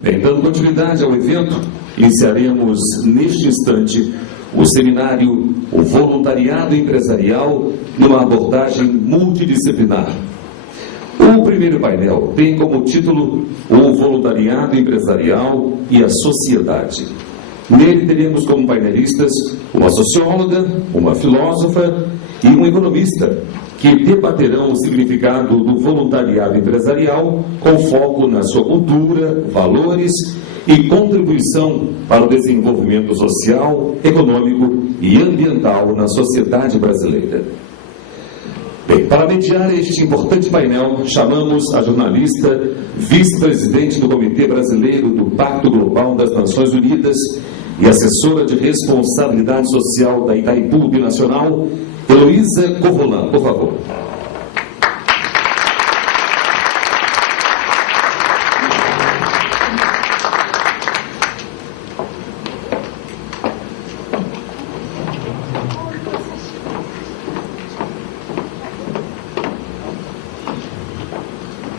Bem, dando continuidade ao evento, iniciaremos neste instante o seminário O Voluntariado Empresarial numa abordagem multidisciplinar. O primeiro painel tem como título O Voluntariado Empresarial e a Sociedade. Nele teremos como painelistas uma socióloga, uma filósofa e um economista, que debaterão o significado do voluntariado empresarial com foco na sua cultura, valores e contribuição para o desenvolvimento social, econômico e ambiental na sociedade brasileira. Bem, para mediar este importante painel, chamamos a jornalista, vice-presidente do Comitê Brasileiro do Pacto Global das Nações Unidas e assessora de responsabilidade social da Itaipu Binacional, Heloísa Covolan, por favor.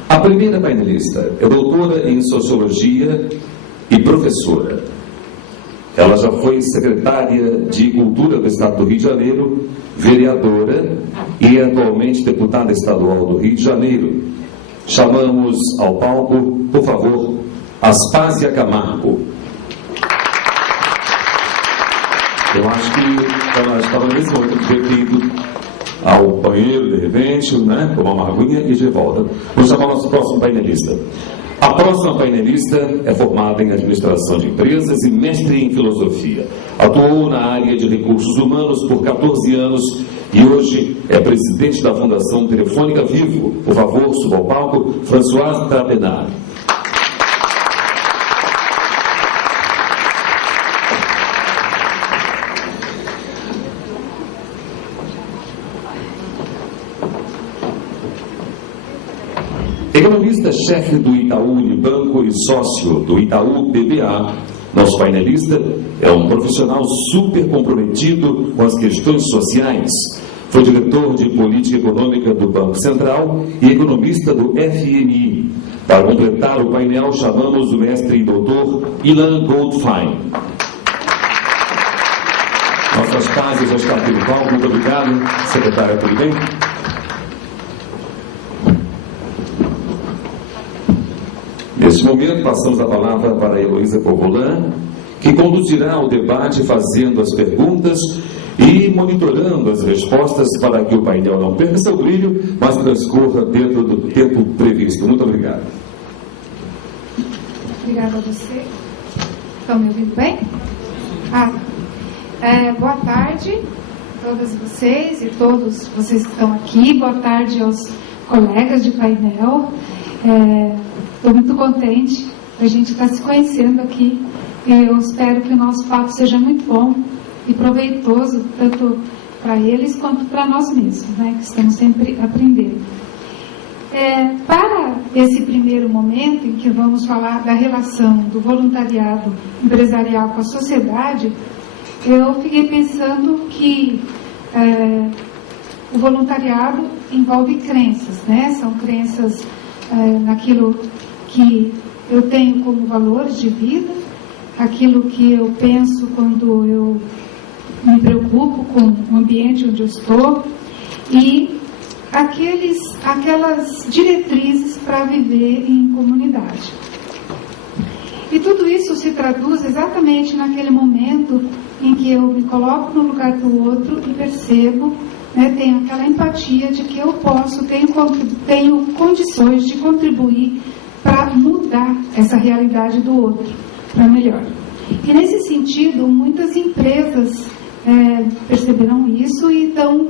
A primeira painelista é doutora em Sociologia e professora. Ela já foi secretária de Cultura do Estado do Rio de Janeiro, vereadora e é atualmente deputada estadual do Rio de Janeiro. Chamamos ao palco, por favor, Aspásia Camargo. Eu acho que ela estava nesse momento de ter ido ao banheiro, de repente, né, tomar uma aguinha e de volta. Vamos chamar o nosso próximo painelista. A próxima painelista é formada em Administração de Empresas e mestre em Filosofia. Atuou na área de Recursos Humanos por 14 anos e hoje é presidente da Fundação Telefônica Vivo. Por favor, suba ao palco, Françoise Trapenard. Economista-chefe do Itaú Unibanco e sócio do Itaú BBA, nosso painelista é um profissional super comprometido com as questões sociais. Foi diretor de Política Econômica do Banco Central e economista do FMI. Para completar o painel, chamamos o mestre e doutor Ilan Goldfein. Nossas casas já estão aqui no palco. Muito obrigado. Secretária, tudo bem? Neste momento, passamos a palavra para a Heloísa Covolan, que conduzirá o debate fazendo as perguntas e monitorando as respostas para que o painel não perca seu brilho, mas transcorra dentro do tempo previsto. Muito obrigado. Obrigada a você. Estão me ouvindo bem? Boa tarde a todas vocês e todos vocês que estão aqui. Boa tarde aos colegas de painel. Estou muito contente da gente estar se conhecendo aqui. Eu espero que o nosso papo seja muito bom e proveitoso, tanto para eles quanto para nós mesmos, né, que estamos sempre aprendendo. Para esse primeiro momento em que vamos falar da relação do voluntariado empresarial com a sociedade, eu fiquei pensando que o voluntariado envolve crenças, né? São crenças naquilo que eu tenho como valores de vida, aquilo que eu penso quando eu me preocupo com o ambiente onde eu estou e aquelas diretrizes para viver em comunidade. E tudo isso se traduz exatamente naquele momento em que eu me coloco no lugar do outro e percebo, né, tenho aquela empatia de que eu tenho condições de contribuir para mudar essa realidade do outro para melhor. E nesse sentido, muitas empresas perceberam isso e estão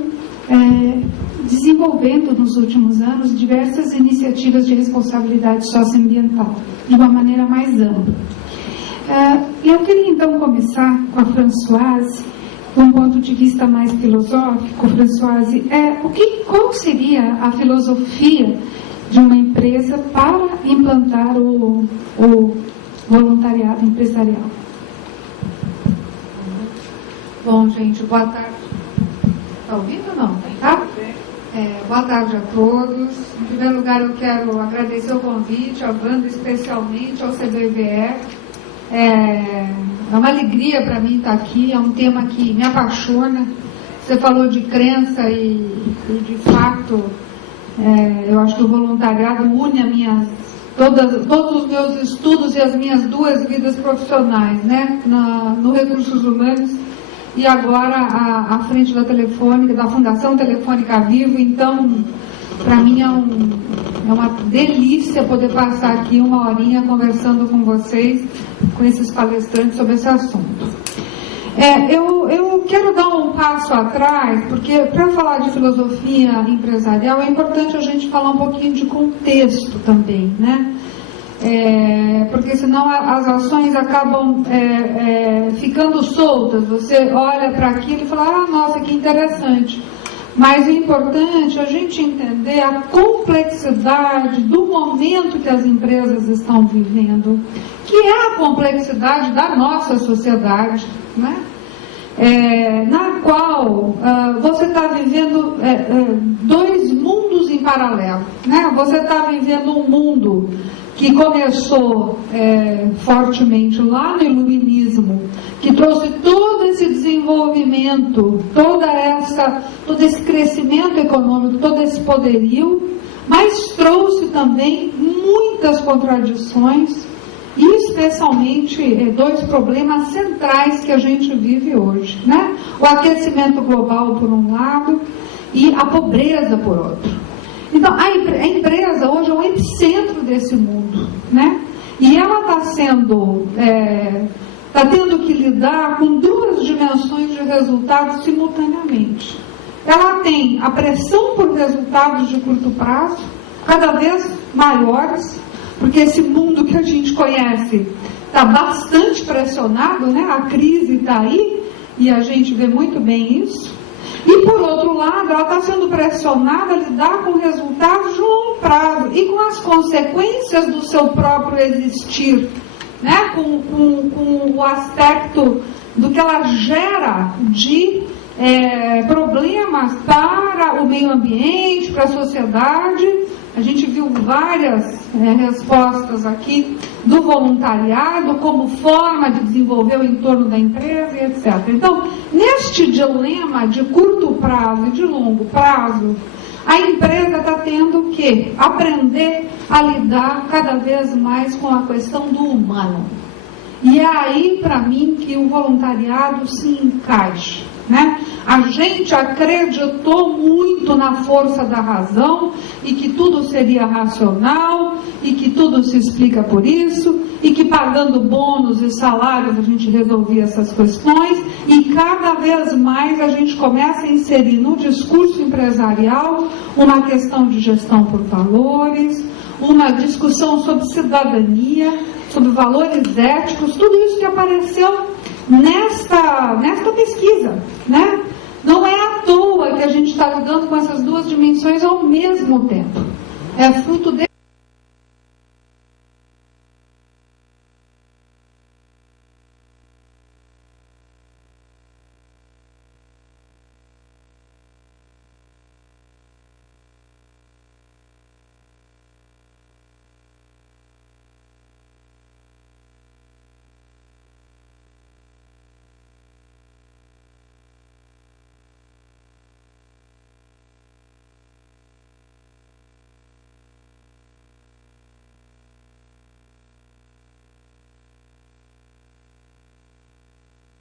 desenvolvendo nos últimos anos diversas iniciativas de responsabilidade socioambiental de uma maneira mais ampla. Eu queria então começar com a Françoise, de um ponto de vista mais filosófico. Françoise, qual seria a filosofia de uma empresa para implantar o voluntariado empresarial? Bom, gente, boa tarde. Está ouvindo ou não? Tá? Boa tarde a todos. Em primeiro lugar, eu quero agradecer o convite, a Wanda especialmente, ao CBVE. É uma alegria para mim estar aqui, é um tema que me apaixona. Você falou de crença e de fato, eu acho que o voluntariado une todos os meus estudos e as minhas duas vidas profissionais, né? No Recursos Humanos e agora à frente da Telefônica, da Fundação Telefônica Vivo. Então, para mim é uma delícia poder passar aqui uma horinha conversando com vocês, com esses palestrantes sobre esse assunto. Eu quero dar um passo atrás, porque para falar de filosofia empresarial é importante a gente falar um pouquinho de contexto também, né? Porque senão as ações acabam ficando soltas. Você olha para aquilo e fala, nossa, que interessante. Mas o importante é a gente entender a complexidade do momento que as empresas estão vivendo, que é a complexidade da nossa sociedade, né? Na qual você está vivendo dois mundos em paralelo, né? Você está vivendo um mundo que começou fortemente lá no Iluminismo, que trouxe todo esse desenvolvimento, todo esse crescimento econômico, todo esse poderio, mas trouxe também muitas contradições e especialmente dois problemas centrais que a gente vive hoje, né? O aquecimento global por um lado e a pobreza por outro. Então, a empresa hoje é o epicentro desse mundo, né? E ela está tendo que lidar com duas dimensões de resultados simultaneamente. Ela tem a pressão por resultados de curto prazo, cada vez maiores, porque esse mundo que a gente conhece está bastante pressionado, né? A crise está aí e a gente vê muito bem isso. E, por outro lado, ela está sendo pressionada a lidar com resultados de longo prazo e com as consequências do seu próprio existir, né? Com o aspecto do que ela gera de problemas para o meio ambiente, para a sociedade. A gente viu várias respostas aqui do voluntariado como forma de desenvolver o entorno da empresa e etc. Então, neste dilema de curto prazo e de longo prazo, a empresa está tendo que aprender a lidar cada vez mais com a questão do humano. E é aí, para mim, que o voluntariado se encaixa, né? A gente acreditou muito na força da razão e que tudo seria racional e que tudo se explica por isso e que pagando bônus e salários a gente resolvia essas questões, e cada vez mais a gente começa a inserir no discurso empresarial uma questão de gestão por valores, uma discussão sobre cidadania, sobre valores éticos, tudo isso que apareceu nesta pesquisa, né? Não é à toa que a gente está lidando com essas duas dimensões ao mesmo tempo. É fruto de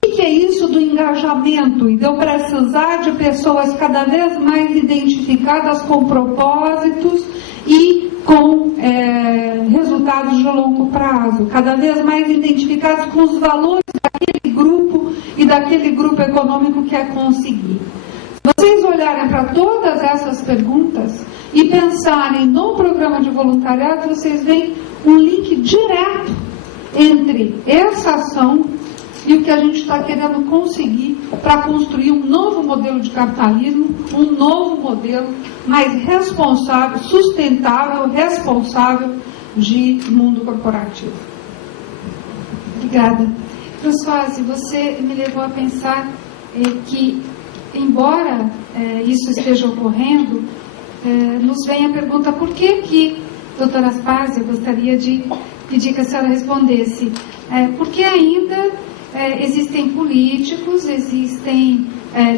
que é isso do engajamento e de eu precisar de pessoas cada vez mais identificadas com propósitos e com resultados de longo prazo, cada vez mais identificados com os valores daquele grupo e daquele grupo econômico que quer conseguir. Se vocês olharem para todas essas perguntas e pensarem no programa de voluntariado, vocês veem um link direto entre essa ação e o que a gente está querendo conseguir para construir um novo modelo de capitalismo, um novo modelo mais responsável, sustentável, responsável de mundo corporativo. Obrigada. Françoise, você me levou a pensar que, embora isso esteja ocorrendo, nos vem a pergunta: por que, doutora Aspásia, eu gostaria de pedir que a senhora respondesse, por que ainda existem políticos, existem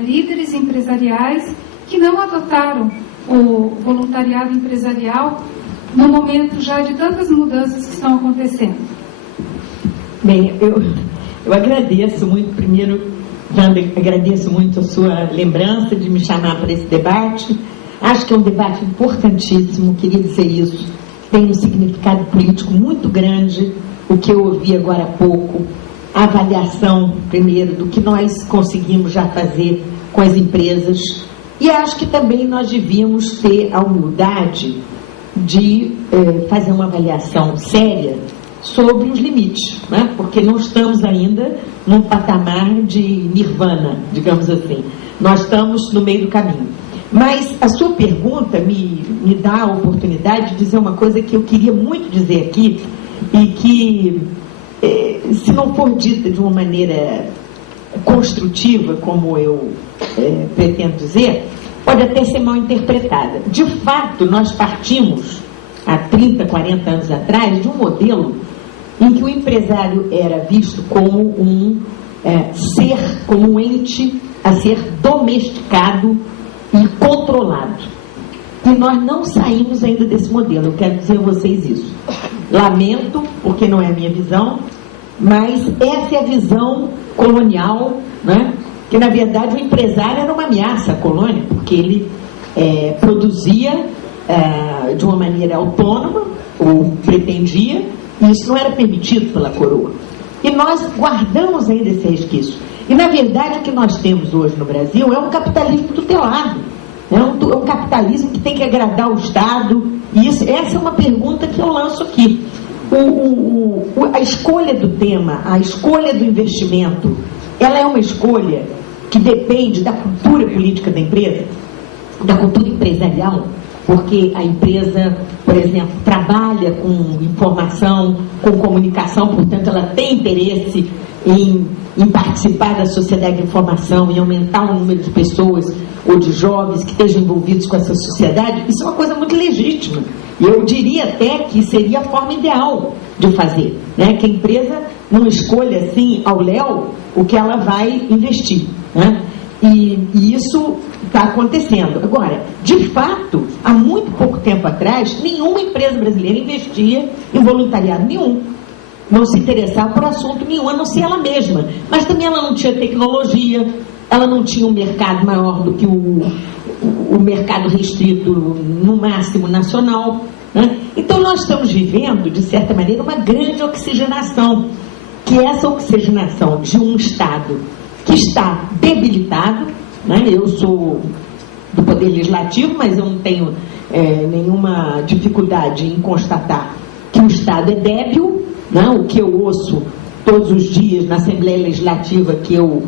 líderes empresariais que não adotaram o voluntariado empresarial no momento já de tantas mudanças que estão acontecendo? Bem, eu agradeço muito, primeiro, Wanda, agradeço muito a sua lembrança de me chamar para esse debate. Acho que é um debate importantíssimo, queria dizer isso. Tem um significado político muito grande, o que eu ouvi agora há pouco, a avaliação, primeiro, do que nós conseguimos já fazer com as empresas. E acho que também nós devíamos ter a humildade de fazer uma avaliação séria sobre os limites, né? Porque não estamos ainda num patamar de nirvana, digamos assim. Nós estamos no meio do caminho. Mas a sua pergunta me dá a oportunidade de dizer uma coisa que eu queria muito dizer aqui e que, se não for dita de uma maneira construtiva, como eu pretendo dizer, pode até ser mal interpretada. De fato, nós partimos, há 30, 40 anos atrás, de um modelo em que o empresário era visto como um ser, como um ente a ser domesticado e controlado. E nós não saímos ainda desse modelo, eu quero dizer a vocês isso. Lamento, porque não é a minha visão, mas essa é a visão colonial, né? Que na verdade o empresário era uma ameaça à colônia, porque ele produzia de uma maneira autônoma, ou pretendia, e isso não era permitido pela coroa. E nós guardamos ainda esse resquício. E na verdade o que nós temos hoje no Brasil é um capitalismo tutelado, é um capitalismo que tem que agradar o Estado. E essa é uma pergunta que eu lanço aqui. A escolha do tema, a escolha do investimento, ela é uma escolha que depende da cultura política da empresa, da cultura empresarial, porque a empresa, por exemplo, trabalha com informação, com comunicação, portanto ela tem interesse em participar da sociedade de informação, em aumentar o número de pessoas ou de jovens que estejam envolvidos com essa sociedade. Isso é uma coisa muito legítima. E eu diria até que seria a forma ideal de fazer, né? Que a empresa não escolha assim ao léu o que ela vai investir, né? E isso está acontecendo. Agora, de fato, há muito pouco tempo atrás, nenhuma empresa brasileira investia em voluntariado nenhum. Não se interessava por assunto nenhum, a não ser ela mesma. Mas também ela não tinha tecnologia, ela não tinha um mercado maior do que o mercado restrito, no máximo, nacional, né? Então nós estamos vivendo, de certa maneira, uma grande oxigenação, que é essa oxigenação de um Estado que está debilitado, né? Eu sou do Poder Legislativo, mas eu não tenho nenhuma dificuldade em constatar que o Estado é débil, né? O que eu ouço todos os dias na Assembleia Legislativa, que eu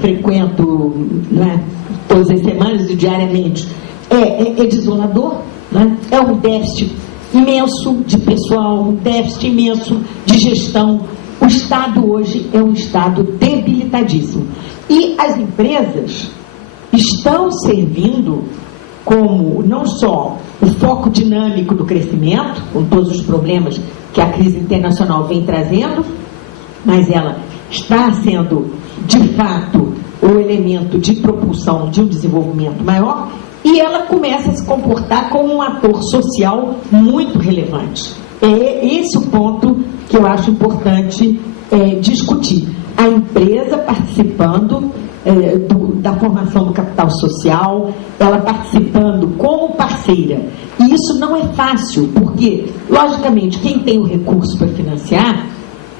frequento, né, todas as semanas e diariamente, é desolador, né? É um déficit imenso de pessoal, um déficit imenso de gestão. O Estado hoje é um Estado debilitadíssimo. E as empresas estão servindo como não só o foco dinâmico do crescimento, com todos os problemas que a crise internacional vem trazendo, mas ela está sendo, de fato, o elemento de propulsão de um desenvolvimento maior, e ela começa a se comportar como um ator social muito relevante. É esse o ponto que eu acho importante discutir. A empresa participando da formação do capital social, ela participando como parceira. E isso não é fácil, porque, logicamente, quem tem o recurso para financiar,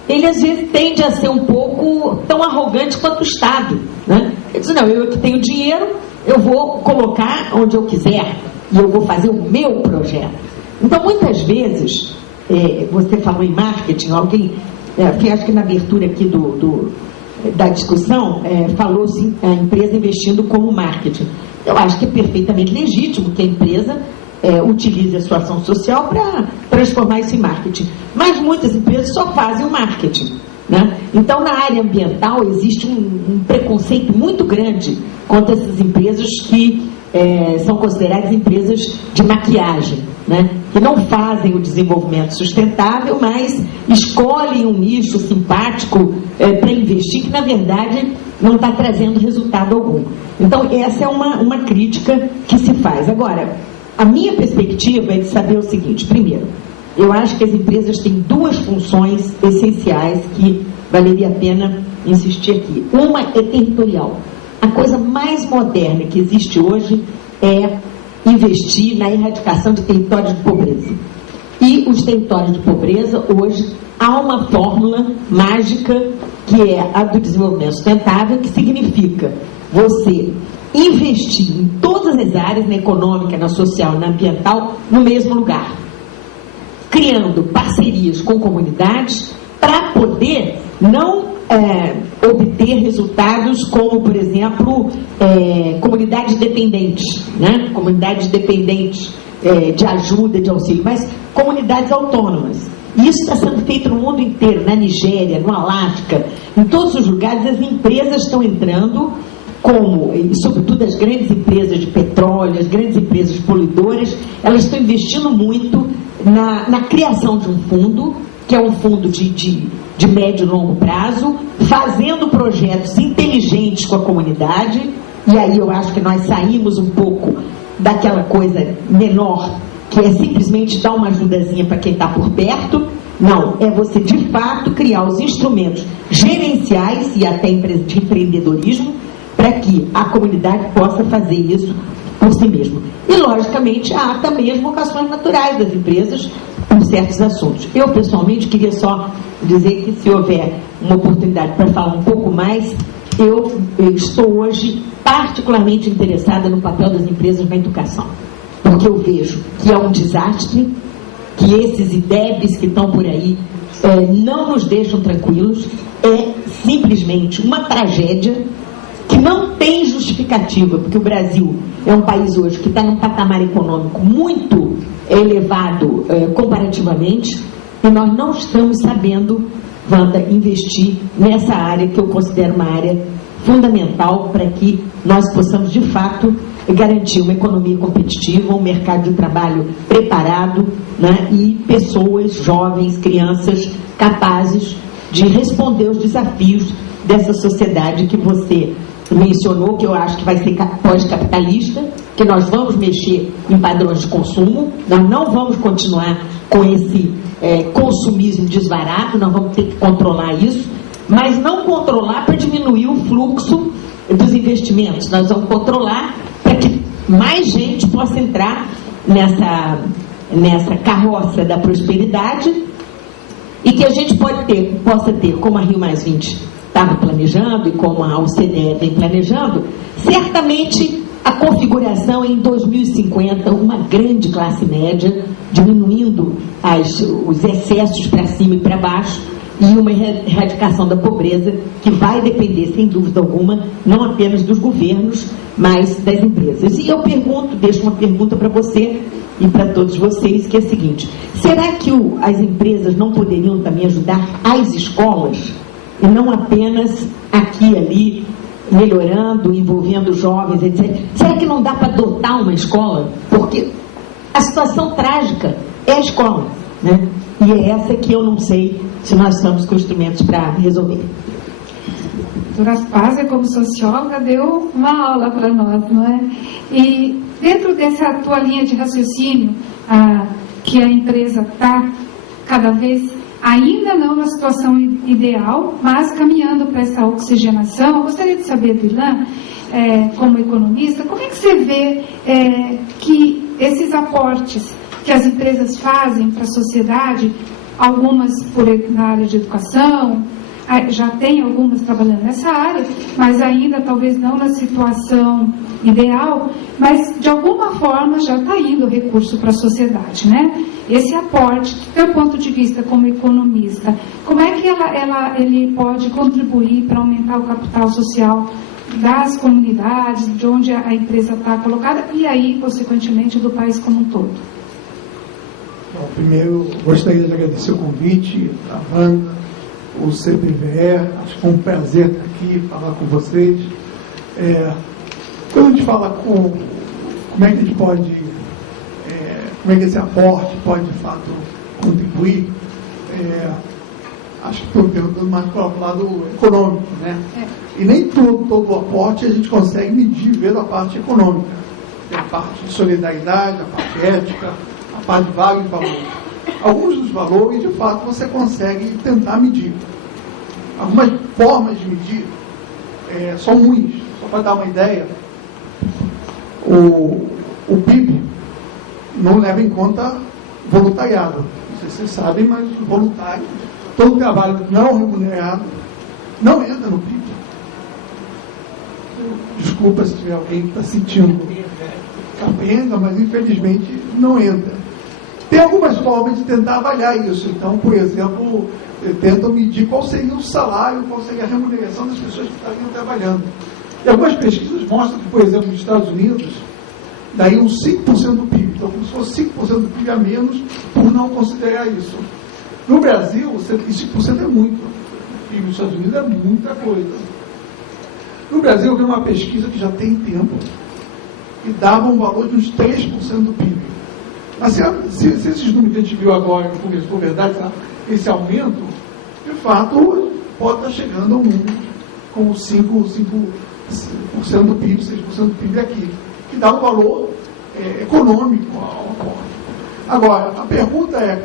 ele às vezes tende a ser um pouco tão arrogante quanto o Estado, né? Ele diz, não, eu que tenho dinheiro, eu vou colocar onde eu quiser e eu vou fazer o meu projeto. Então, muitas vezes, você falou em marketing, alguém, acho que na abertura aqui da discussão, falou-se a empresa investindo como marketing. Eu acho que é perfeitamente legítimo que a empresa utilize a sua ação social para transformar isso em marketing. Mas muitas empresas só fazem o marketing, né? Então, na área ambiental, existe um preconceito muito grande contra essas empresas que são consideradas empresas de maquiagem, né? Que não fazem o desenvolvimento sustentável, mas escolhem um nicho simpático para investir, que na verdade não está trazendo resultado algum. Então essa é uma crítica que se faz. Agora, a minha perspectiva é de saber o seguinte: primeiro, eu acho que as empresas têm duas funções essenciais que valeria a pena insistir aqui. Uma é territorial. A coisa mais moderna que existe hoje é investir na erradicação de territórios de pobreza. E os territórios de pobreza, hoje, há uma fórmula mágica que é a do desenvolvimento sustentável, que significa você investir em todas as áreas, na econômica, na social, na ambiental, no mesmo lugar, criando parcerias com comunidades para poder não obter resultados como, por exemplo, comunidades dependentes, né? Comunidades dependentes de ajuda, de auxílio, mas comunidades autônomas. Isso está sendo feito no mundo inteiro, na Nigéria, no Alasca, em todos os lugares. As empresas estão entrando, e sobretudo as grandes empresas de petróleo, as grandes empresas poluidoras, elas estão investindo muito na criação de um fundo, que é um fundo de médio e longo prazo, fazendo projetos inteligentes com a comunidade. E aí eu acho que nós saímos um pouco daquela coisa menor, que é simplesmente dar uma ajudazinha para quem está por perto. Não, é você de fato criar os instrumentos gerenciais e até de empreendedorismo para que a comunidade possa fazer isso por si mesma. E logicamente há também as vocações naturais das empresas por certos assuntos. Eu pessoalmente queria só dizer que, se houver uma oportunidade para falar um pouco mais, eu estou hoje particularmente interessada no papel das empresas na educação, porque eu vejo que é um desastre, que esses IDEBs que estão por aí não nos deixam tranquilos, é simplesmente uma tragédia que não tem justificativa, porque o Brasil é um país hoje que está num patamar econômico muito elevado comparativamente, e nós não estamos sabendo, Wanda, investir nessa área que eu considero uma área fundamental para que nós possamos de fato garantir uma economia competitiva, um mercado de trabalho preparado, né, e pessoas, jovens, crianças capazes de responder os desafios dessa sociedade que você mencionou, que eu acho que vai ser pós-capitalista, que nós vamos mexer em padrões de consumo, nós não vamos continuar com esse consumismo desvarado, nós vamos ter que controlar isso, mas não controlar para diminuir o fluxo dos investimentos, nós vamos controlar para que mais gente possa entrar nessa carroça da prosperidade, e que a gente possa ter, como a Rio+20 estava planejando e como a OCDE vem planejando, certamente a configuração em 2050, uma grande classe média, diminuindo os excessos para cima e para baixo, e uma erradicação da pobreza que vai depender, sem dúvida alguma, não apenas dos governos, mas das empresas. E eu deixo uma pergunta para você e para todos vocês, que é a seguinte: será que as empresas não poderiam também ajudar as escolas, e não apenas aqui e ali, melhorando, envolvendo jovens, etc. Será que não dá para dotar uma escola? Porque a situação trágica é a escola, né? E é essa que eu não sei se nós estamos com instrumentos para resolver. Doutora Aspásia, como socióloga, deu uma aula para nós, não é? E dentro dessa tua linha de raciocínio, que a empresa está cada vez ainda não na situação ideal, mas caminhando para essa oxigenação, eu gostaria de saber do Ilan, como economista, como é que você vê que esses aportes que as empresas fazem para a sociedade, algumas na área de educação, já tem algumas trabalhando nessa área, mas ainda talvez não na situação ideal, mas de alguma forma já está indo recurso para a sociedade, né? Esse aporte, do teu ponto de vista como economista, como é que ele pode contribuir para aumentar o capital social das comunidades, de onde a empresa está colocada, e aí, consequentemente, do país como um todo? Bom, primeiro, gostaria de agradecer o convite, a Wanda, o CPVE, acho que foi um prazer estar aqui, falar com vocês. Quando a gente fala com como é que a gente pode, como é que esse aporte pode, de fato, contribuir. Acho que estou perguntando mais para o lado econômico, né? E nem todo o aporte a gente consegue medir vendo a parte econômica. Tem a parte de solidariedade, a parte ética, a parte de vaga e valor. Alguns dos valores, de fato, você consegue tentar medir. Algumas formas de medir são ruins. Só para dar uma ideia, o PIB não leva em conta voluntariado. Não sei se vocês sabem, mas o voluntário, todo trabalho não remunerado, não entra no PIB. Desculpa se tiver alguém que está sentindo capenga, mas infelizmente não entra. Tem algumas formas de tentar avaliar isso. Então, por exemplo, tentam medir qual seria o salário, qual seria a remuneração das pessoas que estariam trabalhando. E algumas pesquisas mostram que, por exemplo, nos Estados Unidos, daí uns 5% do PIB. Então, como se fosse 5% do PIB a menos por não considerar isso. No Brasil, 5% é muito. O PIB dos Estados Unidos é muita coisa. No Brasil, eu vi uma pesquisa que já tem tempo e dava um valor de uns 3% do PIB. Mas se esses números que a gente viu agora no começo for verdade, esse aumento, de fato, pode estar chegando a um número com 5% do PIB, 6% do PIB aqui, que dá um valor econômico ao aporte. Agora, a pergunta é,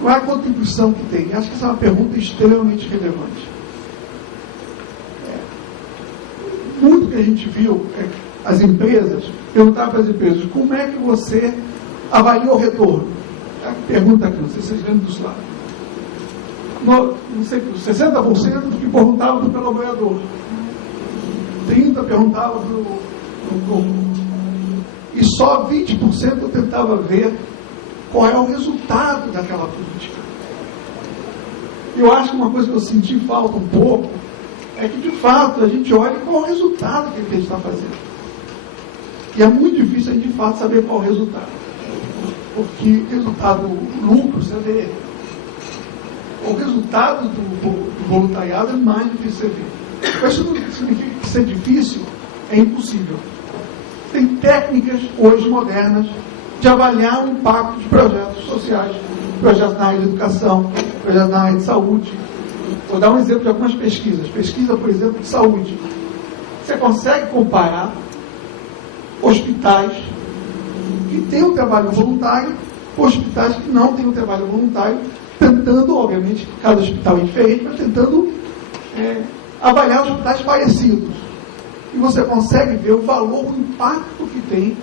qual é a contribuição que tem? Acho que essa é uma pergunta extremamente relevante. Muito que a gente viu, as empresas, perguntaram para as empresas, como é que você avalia o retorno? A pergunta aqui, não sei se vocês lembram dos lados. Não sei, 60% que perguntavam do colaborador, 30% perguntavam do e só 20% tentava ver qual é o resultado daquela política. Eu acho que uma coisa que eu senti falta um pouco é que, de fato, a gente olha qual é o resultado que a gente está fazendo. E é muito difícil a gente, de fato, saber qual é o resultado. Porque o resultado do lucro, você vê. O resultado do voluntariado é mais difícil de ver. Mas isso não significa que ser difícil é impossível. Tem técnicas, hoje, modernas, de avaliar o impacto de projetos sociais, projetos na área de educação, projetos na área de saúde. Vou dar um exemplo de algumas pesquisas. Pesquisa, por exemplo, de saúde. Você consegue comparar hospitais que têm um trabalho voluntário com hospitais que não têm um trabalho voluntário, tentando, obviamente, cada hospital é diferente, mas tentando avaliar hospitais parecidos. E você consegue ver o valor, o impacto que tem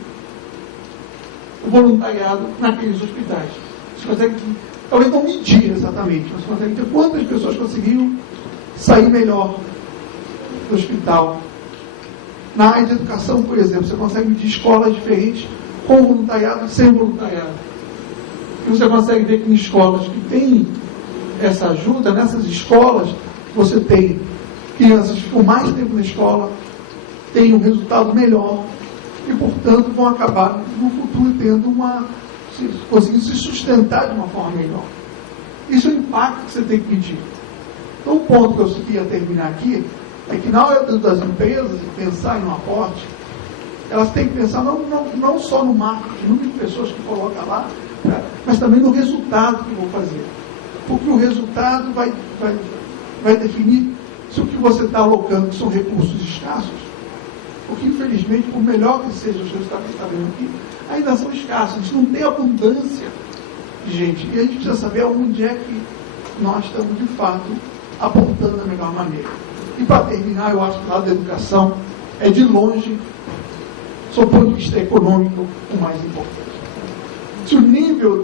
o voluntariado naqueles hospitais. Você consegue, talvez não medir exatamente, mas você consegue ver quantas pessoas conseguiram sair melhor do hospital. Na área de educação, por exemplo, você consegue medir escolas diferentes com voluntariado e sem voluntariado. E você consegue ver que em escolas que têm essa ajuda, nessas escolas, você tem crianças que ficam mais tempo na escola, têm um resultado melhor e, portanto, vão acabar no futuro tendo conseguindo se sustentar de uma forma melhor. Isso é o impacto que você tem que medir. Então, o ponto que eu queria terminar aqui é que, na hora das empresas pensar em um aporte, elas têm que pensar não só no marketing, no número de pessoas que coloca lá, mas também no resultado que vão fazer. Porque o resultado vai definir se o que você está alocando, que são recursos escassos, porque, infelizmente, por melhor que sejam os resultados que está vendo aqui, ainda são escassos. A gente não tem abundância de gente. E a gente precisa saber onde é que nós estamos, de fato, aportando da melhor maneira. E, para terminar, eu acho que o lado da educação é, de longe, sob o ponto de vista econômico, o mais importante. Se o nível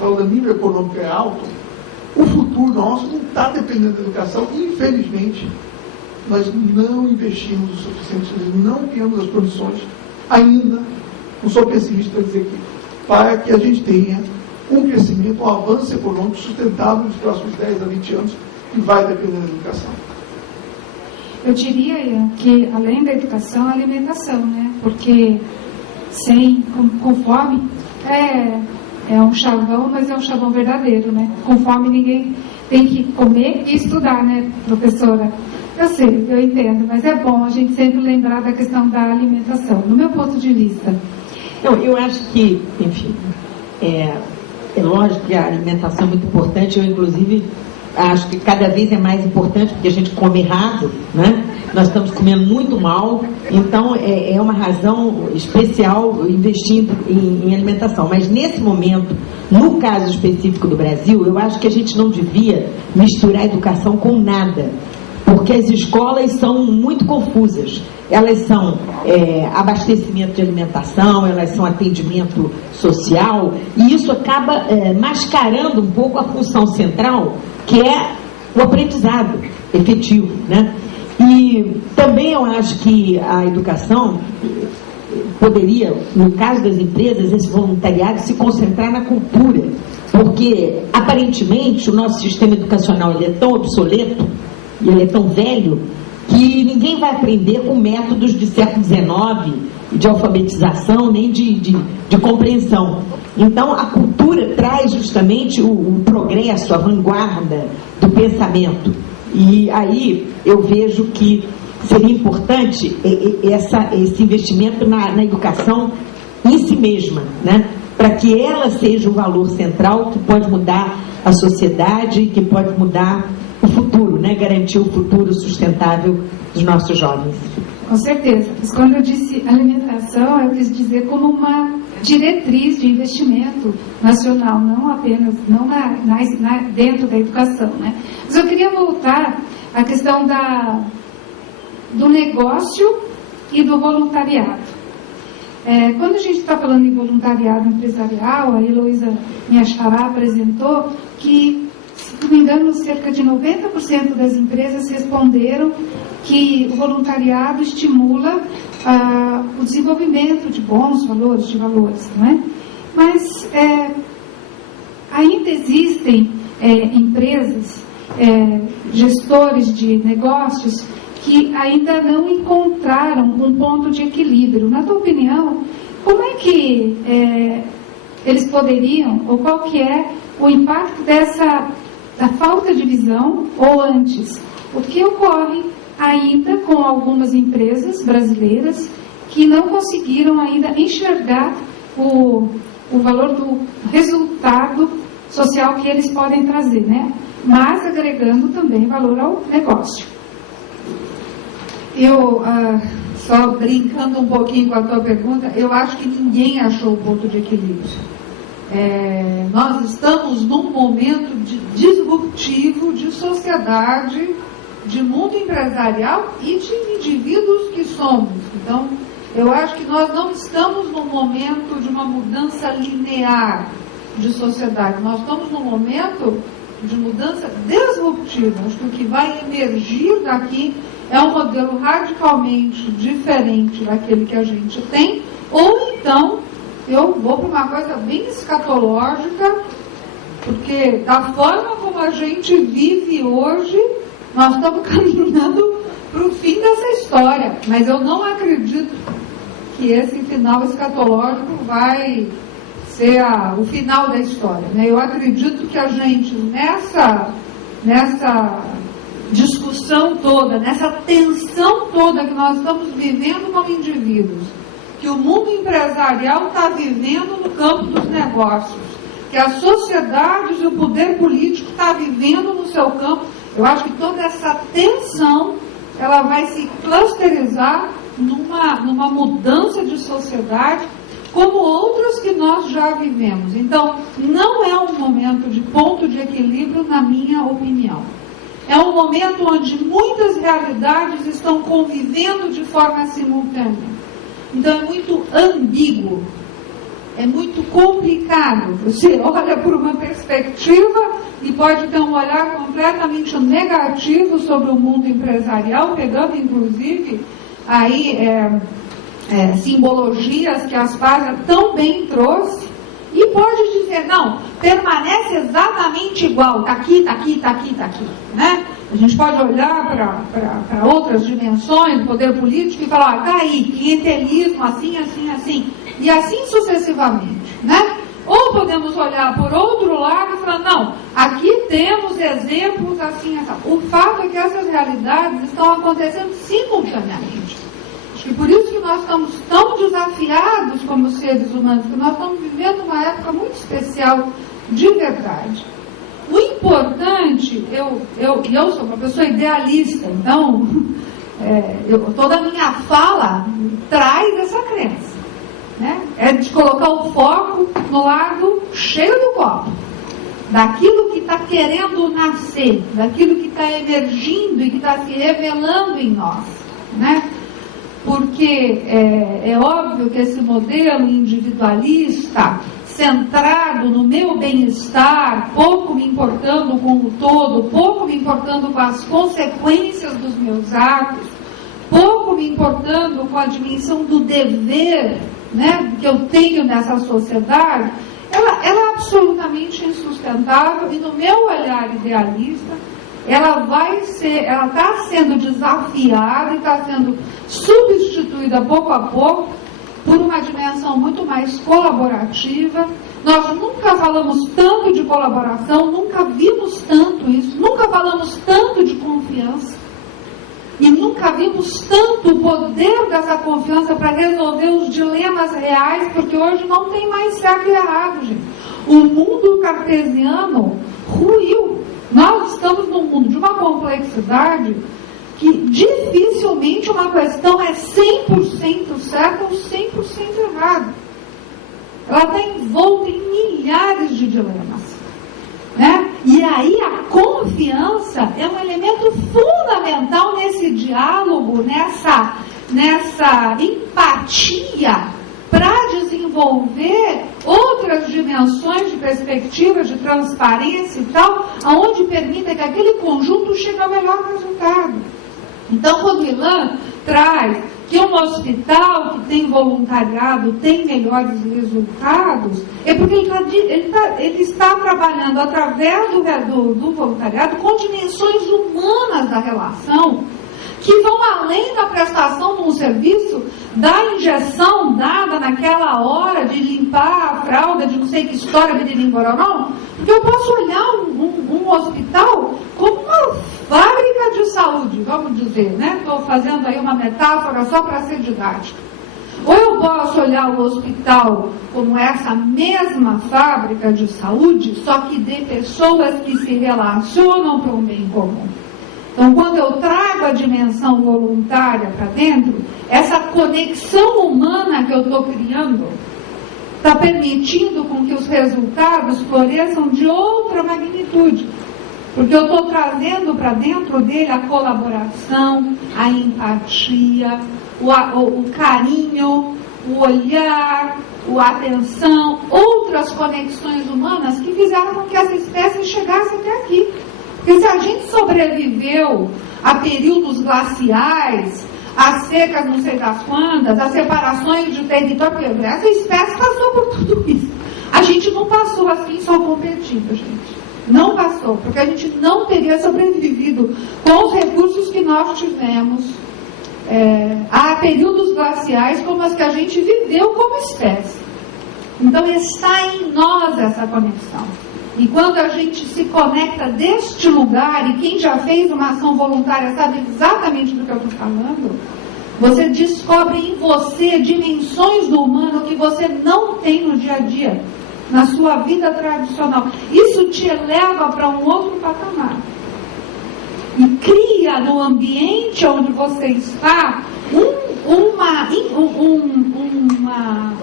falando nível econômico é alto, o futuro nosso não está dependendo da educação. Infelizmente, nós não investimos o suficiente, não criamos as condições ainda, não sou pessimista para dizer que, para que a gente tenha um crescimento, um avanço econômico sustentável nos próximos 10 a 20 anos, que vai depender da educação. Eu diria, Ian, que além da educação, a alimentação, né? Porque com fome é um chavão, mas é um chavão verdadeiro, né? Com fome ninguém tem que comer e estudar, né, professora? Eu sei, eu entendo, mas é bom a gente sempre lembrar da questão da alimentação, do meu ponto de vista. Não, eu acho que, enfim, é lógico que a alimentação é muito importante. Eu, inclusive, acho que cada vez é mais importante, porque a gente come errado, né? Nós estamos comendo muito mal, então é uma razão especial investir em alimentação. Mas nesse momento, no caso específico do Brasil, eu acho que a gente não devia misturar educação com nada, porque as escolas são muito confusas. Elas são abastecimento de alimentação, elas são atendimento social, e isso acaba mascarando um pouco a função central, que é o aprendizado efetivo, né? E também eu acho que a educação poderia, no caso das empresas, esse voluntariado se concentrar na cultura, porque aparentemente o nosso sistema educacional ele é tão obsoleto e ele é tão velho que ninguém vai aprender com métodos de século XIX, de alfabetização, nem de compreensão. Então, a cultura traz justamente o progresso, a vanguarda do pensamento. E aí eu vejo que seria importante esse investimento na educação em si mesma, né? Para que ela seja o valor central que pode mudar a sociedade, que pode mudar o futuro, né? Garantir o futuro sustentável dos nossos jovens. Com certeza. Mas quando eu disse alimentação, eu quis dizer como uma diretriz de investimento nacional, não apenas dentro da educação, né? Mas eu queria voltar à questão do negócio e do voluntariado. Quando a gente está falando em voluntariado empresarial, a Heloísa, minha xará, apresentou que, se não me engano, cerca de 90% das empresas responderam que o voluntariado estimula o desenvolvimento de bons valores, não é? Mas ainda existem empresas, gestores de negócios que ainda não encontraram um ponto de equilíbrio. Na tua opinião, como é que eles poderiam, ou qual que é o impacto da falta de visão, ou antes, o que ocorre ainda com algumas empresas brasileiras que não conseguiram ainda enxergar o valor do resultado social que eles podem trazer, né? Mas agregando também valor ao negócio. Eu, só brincando um pouquinho com a tua pergunta, eu acho que ninguém achou o ponto de equilíbrio. Nós estamos num momento disruptivo de sociedade, de mundo empresarial e de indivíduos que somos. Então, eu acho que nós não estamos num momento de uma mudança linear de sociedade. Nós estamos num momento de mudança disruptiva. Acho que o que vai emergir daqui é um modelo radicalmente diferente daquele que a gente tem, ou então eu vou para uma coisa bem escatológica, porque da forma como a gente vive hoje, nós estamos caminhando para o fim dessa história, mas eu não acredito que esse final escatológico vai ser o final da história, né? Eu acredito que a gente, nessa discussão toda, nessa tensão toda que nós estamos vivendo como indivíduos, que o mundo empresarial está vivendo no campo dos negócios, que a sociedade e o poder político está vivendo no seu campo, eu acho que toda essa tensão ela vai se clusterizar numa mudança de sociedade como outras que nós já vivemos. Então, não é um momento de ponto de equilíbrio, na minha opinião. É um momento onde muitas realidades estão convivendo de forma simultânea. Então, é muito ambíguo, é muito complicado. Você olha por uma perspectiva e pode ter um olhar completamente negativo sobre o mundo empresarial, pegando, inclusive, aí simbologias que a Aspásia tão bem trouxe, e pode dizer, não, permanece exatamente igual, está aqui, está aqui, está aqui, está aqui, né? A gente pode olhar para outras dimensões do poder político e falar, está aí, clientelismo, assim, assim, assim, e assim sucessivamente, né? Ou podemos podemos olhar por outro lado e falar, não, aqui temos exemplos assim, assim. O fato é que essas realidades estão acontecendo simultaneamente. Acho que por isso que nós estamos tão desafiados como seres humanos, que nós estamos vivendo uma época muito especial de verdade. O importante, eu sou uma pessoa idealista, então toda a minha fala traz essa crença, né? É de colocar o foco no lado cheio do copo, daquilo que está querendo nascer, daquilo que está emergindo e que está se revelando em nós, né? Porque é óbvio que esse modelo individualista, centrado no meu bem-estar, pouco me importando com o todo, pouco me importando com as consequências dos meus atos, pouco me importando com a dimensão do dever, né, que eu tenho nessa sociedade, ela é absolutamente insustentável e, no meu olhar idealista, ela está sendo desafiada e está sendo substituída pouco a pouco por uma dimensão muito mais colaborativa. Nós nunca falamos tanto de colaboração, nunca vimos tanto isso, nunca falamos tanto de confiança e nunca vimos tanto o poder dessa confiança para resolver os dilemas reais, porque hoje não tem mais certo e errado, gente. O mundo cartesiano ruiu. Nós estamos num mundo de uma complexidade que dificilmente uma questão é 100% certa ou 100% errada. Ela está envolta em milhares de dilemas, né? E aí a confiança é um elemento fundamental nesse diálogo, nessa empatia para desenvolver outras dimensões de perspectivas, de transparência e tal, aonde permita que aquele conjunto chegue ao melhor resultado. Então, quando o Ilan traz que um hospital que tem voluntariado tem melhores resultados, é porque ele está trabalhando através do voluntariado com dimensões humanas da relação, que vão além da prestação de um serviço, da injeção dada naquela hora de limpar a fralda, de não sei que história de não, porque eu posso olhar um hospital como uma fábrica de saúde, vamos dizer, né? Estou fazendo aí uma metáfora só para ser didática. Ou eu posso olhar o hospital como essa mesma fábrica de saúde, só que de pessoas que se relacionam para um bem comum. Então, quando eu trago a dimensão voluntária para dentro, essa conexão humana que eu estou criando está permitindo com que os resultados floresçam de outra magnitude. Porque eu estou trazendo para dentro dele a colaboração, a empatia, o carinho, o olhar, a atenção, outras conexões humanas que fizeram com que essa espécie chegasse até aqui. Porque se a gente sobreviveu a períodos glaciais, a secas não sei das quantas, a separações de território, essa espécie passou por tudo isso. A gente não passou assim só competindo, gente. Não passou, porque a gente não teria sobrevivido com os recursos que nós tivemos a períodos glaciais como as que a gente viveu como espécie. Então está em nós essa conexão. E quando a gente se conecta deste lugar, e quem já fez uma ação voluntária sabe exatamente do que eu estou falando, você descobre em você dimensões do humano que você não tem no dia a dia, na sua vida tradicional. Isso te eleva para um outro patamar. E cria no ambiente onde você está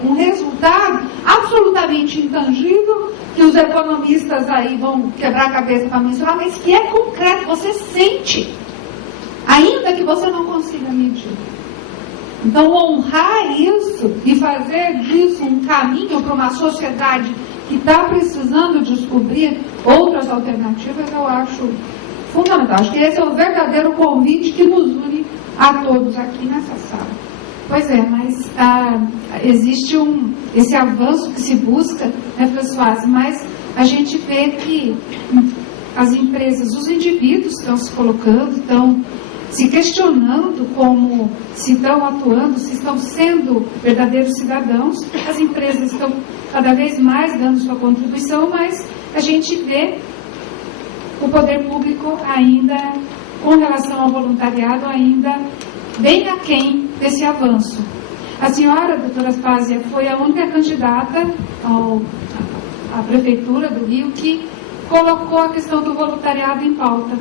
um resultado absolutamente intangível, que os economistas aí vão quebrar a cabeça para mencionar, mas que é concreto, você sente, ainda que você não consiga medir. Então, honrar isso e fazer disso um caminho para uma sociedade que está precisando descobrir outras alternativas, eu acho fundamental. Acho que esse é o verdadeiro convite que nos une a todos aqui nessa sala. Pois é, mas existe esse avanço que se busca, né, Françoise, mas a gente vê que as empresas, os indivíduos estão se colocando, estão se questionando como se estão atuando, se estão sendo verdadeiros cidadãos. As empresas estão cada vez mais dando sua contribuição, mas a gente vê o poder público ainda, com relação ao voluntariado, ainda bem aquém desse avanço. A senhora, doutora Aspásia, foi a única candidata à Prefeitura do Rio que colocou a questão do voluntariado em pauta.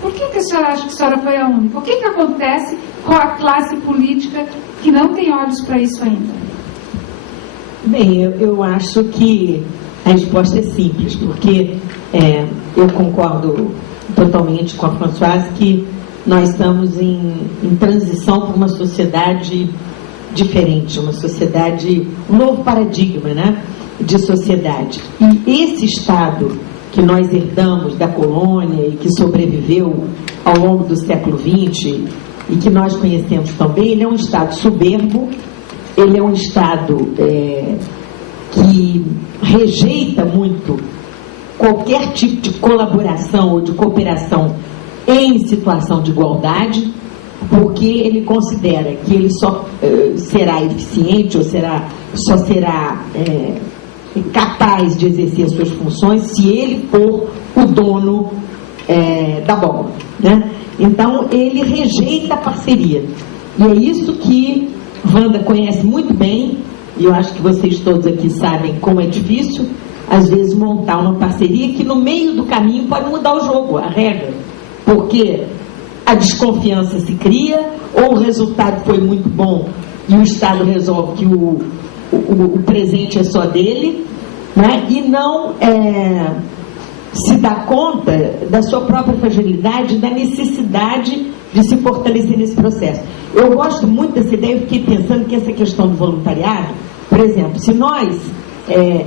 Por que a senhora acha que a senhora foi a única? O que acontece com a classe política que não tem olhos para isso ainda? Bem, eu acho que a resposta é simples, porque eu concordo totalmente com a Françoise que nós estamos em transição para uma sociedade diferente, uma sociedade, um novo paradigma, né, de sociedade. E esse Estado que nós herdamos da colônia e que sobreviveu ao longo do século XX e que nós conhecemos também, ele é um Estado soberbo, ele é um Estado que rejeita muito qualquer tipo de colaboração ou de cooperação em situação de igualdade, porque ele considera que ele só será eficiente ou só será capaz de exercer as suas funções se ele for o dono da bola, né? Então ele rejeita a parceria, e é isso que Wanda conhece muito bem, e eu acho que vocês todos aqui sabem como é difícil às vezes montar uma parceria que no meio do caminho pode mudar o jogo, a regra, porque a desconfiança se cria, ou o resultado foi muito bom e o Estado resolve que o presente é só dele, né? E não se dá conta da sua própria fragilidade, da necessidade de se fortalecer nesse processo. Eu gosto muito dessa ideia, eu fiquei pensando que essa questão do voluntariado, por exemplo, se nós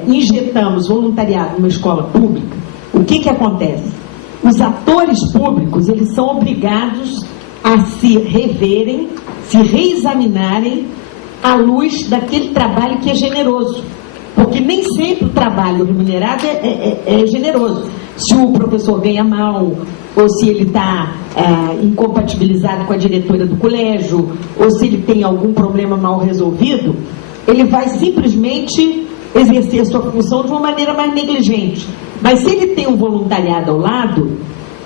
injetamos voluntariado numa escola pública, o que acontece? Os atores públicos, eles são obrigados a se reverem, se reexaminarem à luz daquele trabalho que é generoso, porque nem sempre o trabalho remunerado é generoso. Se o professor ganha mal, ou se ele está incompatibilizado com a diretora do colégio, ou se ele tem algum problema mal resolvido, ele vai simplesmente exercer a sua função de uma maneira mais negligente. Mas se ele tem um voluntariado ao lado,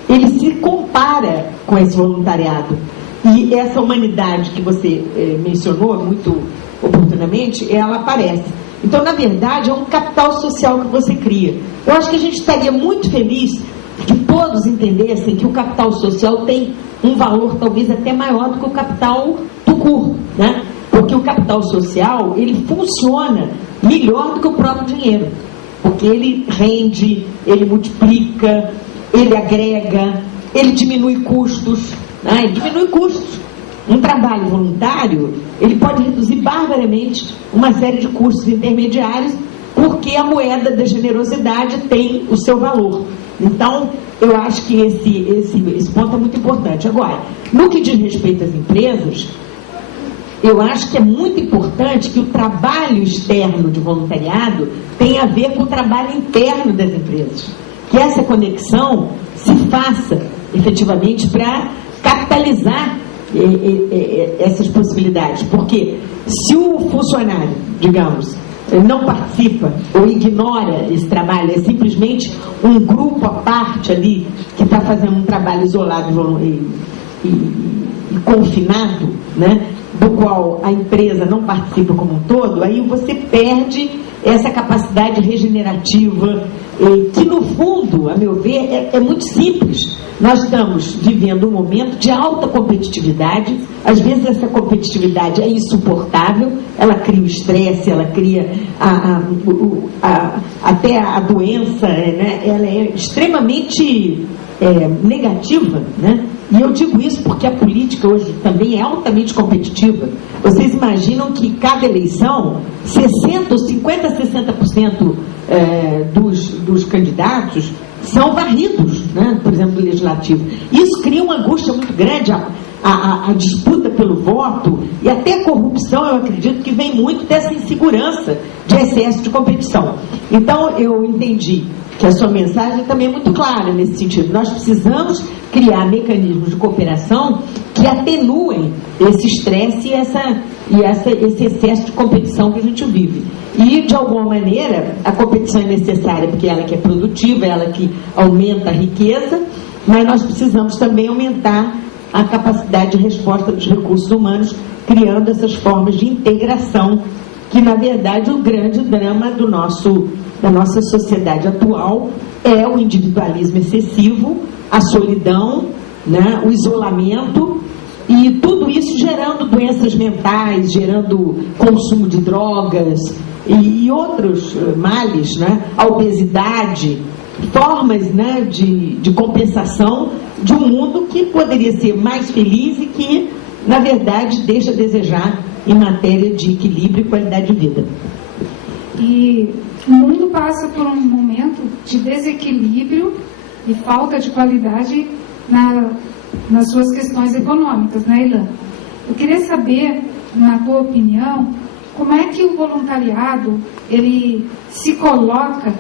ele se compara com esse voluntariado. E essa humanidade que você mencionou muito oportunamente, ela aparece. Então, na verdade, é um capital social que você cria. Eu acho que a gente estaria muito feliz que todos entendessem que o capital social tem um valor talvez até maior do que o capital do curso, né? Porque o capital social, ele funciona melhor do que o próprio dinheiro, porque ele rende, ele multiplica, ele agrega, ele diminui custos, né? Ele diminui custos. Um trabalho voluntário, ele pode reduzir barbaramente uma série de custos intermediários, porque a moeda da generosidade tem o seu valor. Então, eu acho que esse ponto é muito importante. Agora, no que diz respeito às empresas, eu acho que é muito importante que o trabalho externo de voluntariado tenha a ver com o trabalho interno das empresas. Que essa conexão se faça, efetivamente, para capitalizar essas possibilidades. Porque se o funcionário, digamos, não participa ou ignora esse trabalho, é simplesmente um grupo à parte ali que está fazendo um trabalho isolado e confinado, né, do qual a empresa não participa como um todo, aí você perde essa capacidade regenerativa, que no fundo, a meu ver, é muito simples. Nós estamos vivendo um momento de alta competitividade, às vezes essa competitividade é insuportável, ela cria o estresse, ela cria até a doença, né? Ela é extremamente negativa, né? E eu digo isso porque a política hoje também é altamente competitiva. Vocês imaginam que cada eleição, 60% ou 60% dos candidatos são varridos, né? Por exemplo, do legislativo. Isso cria uma angústia muito grande, a disputa pelo voto e até a corrupção, eu acredito que vem muito dessa insegurança de excesso de competição. Então, eu entendi que a sua mensagem também é muito clara nesse sentido. Nós precisamos criar mecanismos de cooperação que atenuem esse estresse e esse excesso de competição que a gente vive. E, de alguma maneira, a competição é necessária porque ela que é produtiva, ela que aumenta a riqueza, mas nós precisamos também aumentar a capacidade de resposta dos recursos humanos, criando essas formas de integração, que, na verdade, o grande drama da nossa sociedade atual é o individualismo excessivo, a solidão, né, o isolamento, e tudo isso gerando doenças mentais, gerando consumo de drogas e outros males, né, a obesidade, formas, né, de compensação de um mundo que poderia ser mais feliz e que, na verdade, deixa a desejar em matéria de equilíbrio e qualidade de vida. E o mundo passa por um momento de desequilíbrio e falta de qualidade nas suas questões econômicas, né, Ilan? Eu queria saber, na tua opinião, como é que o voluntariado ele se coloca,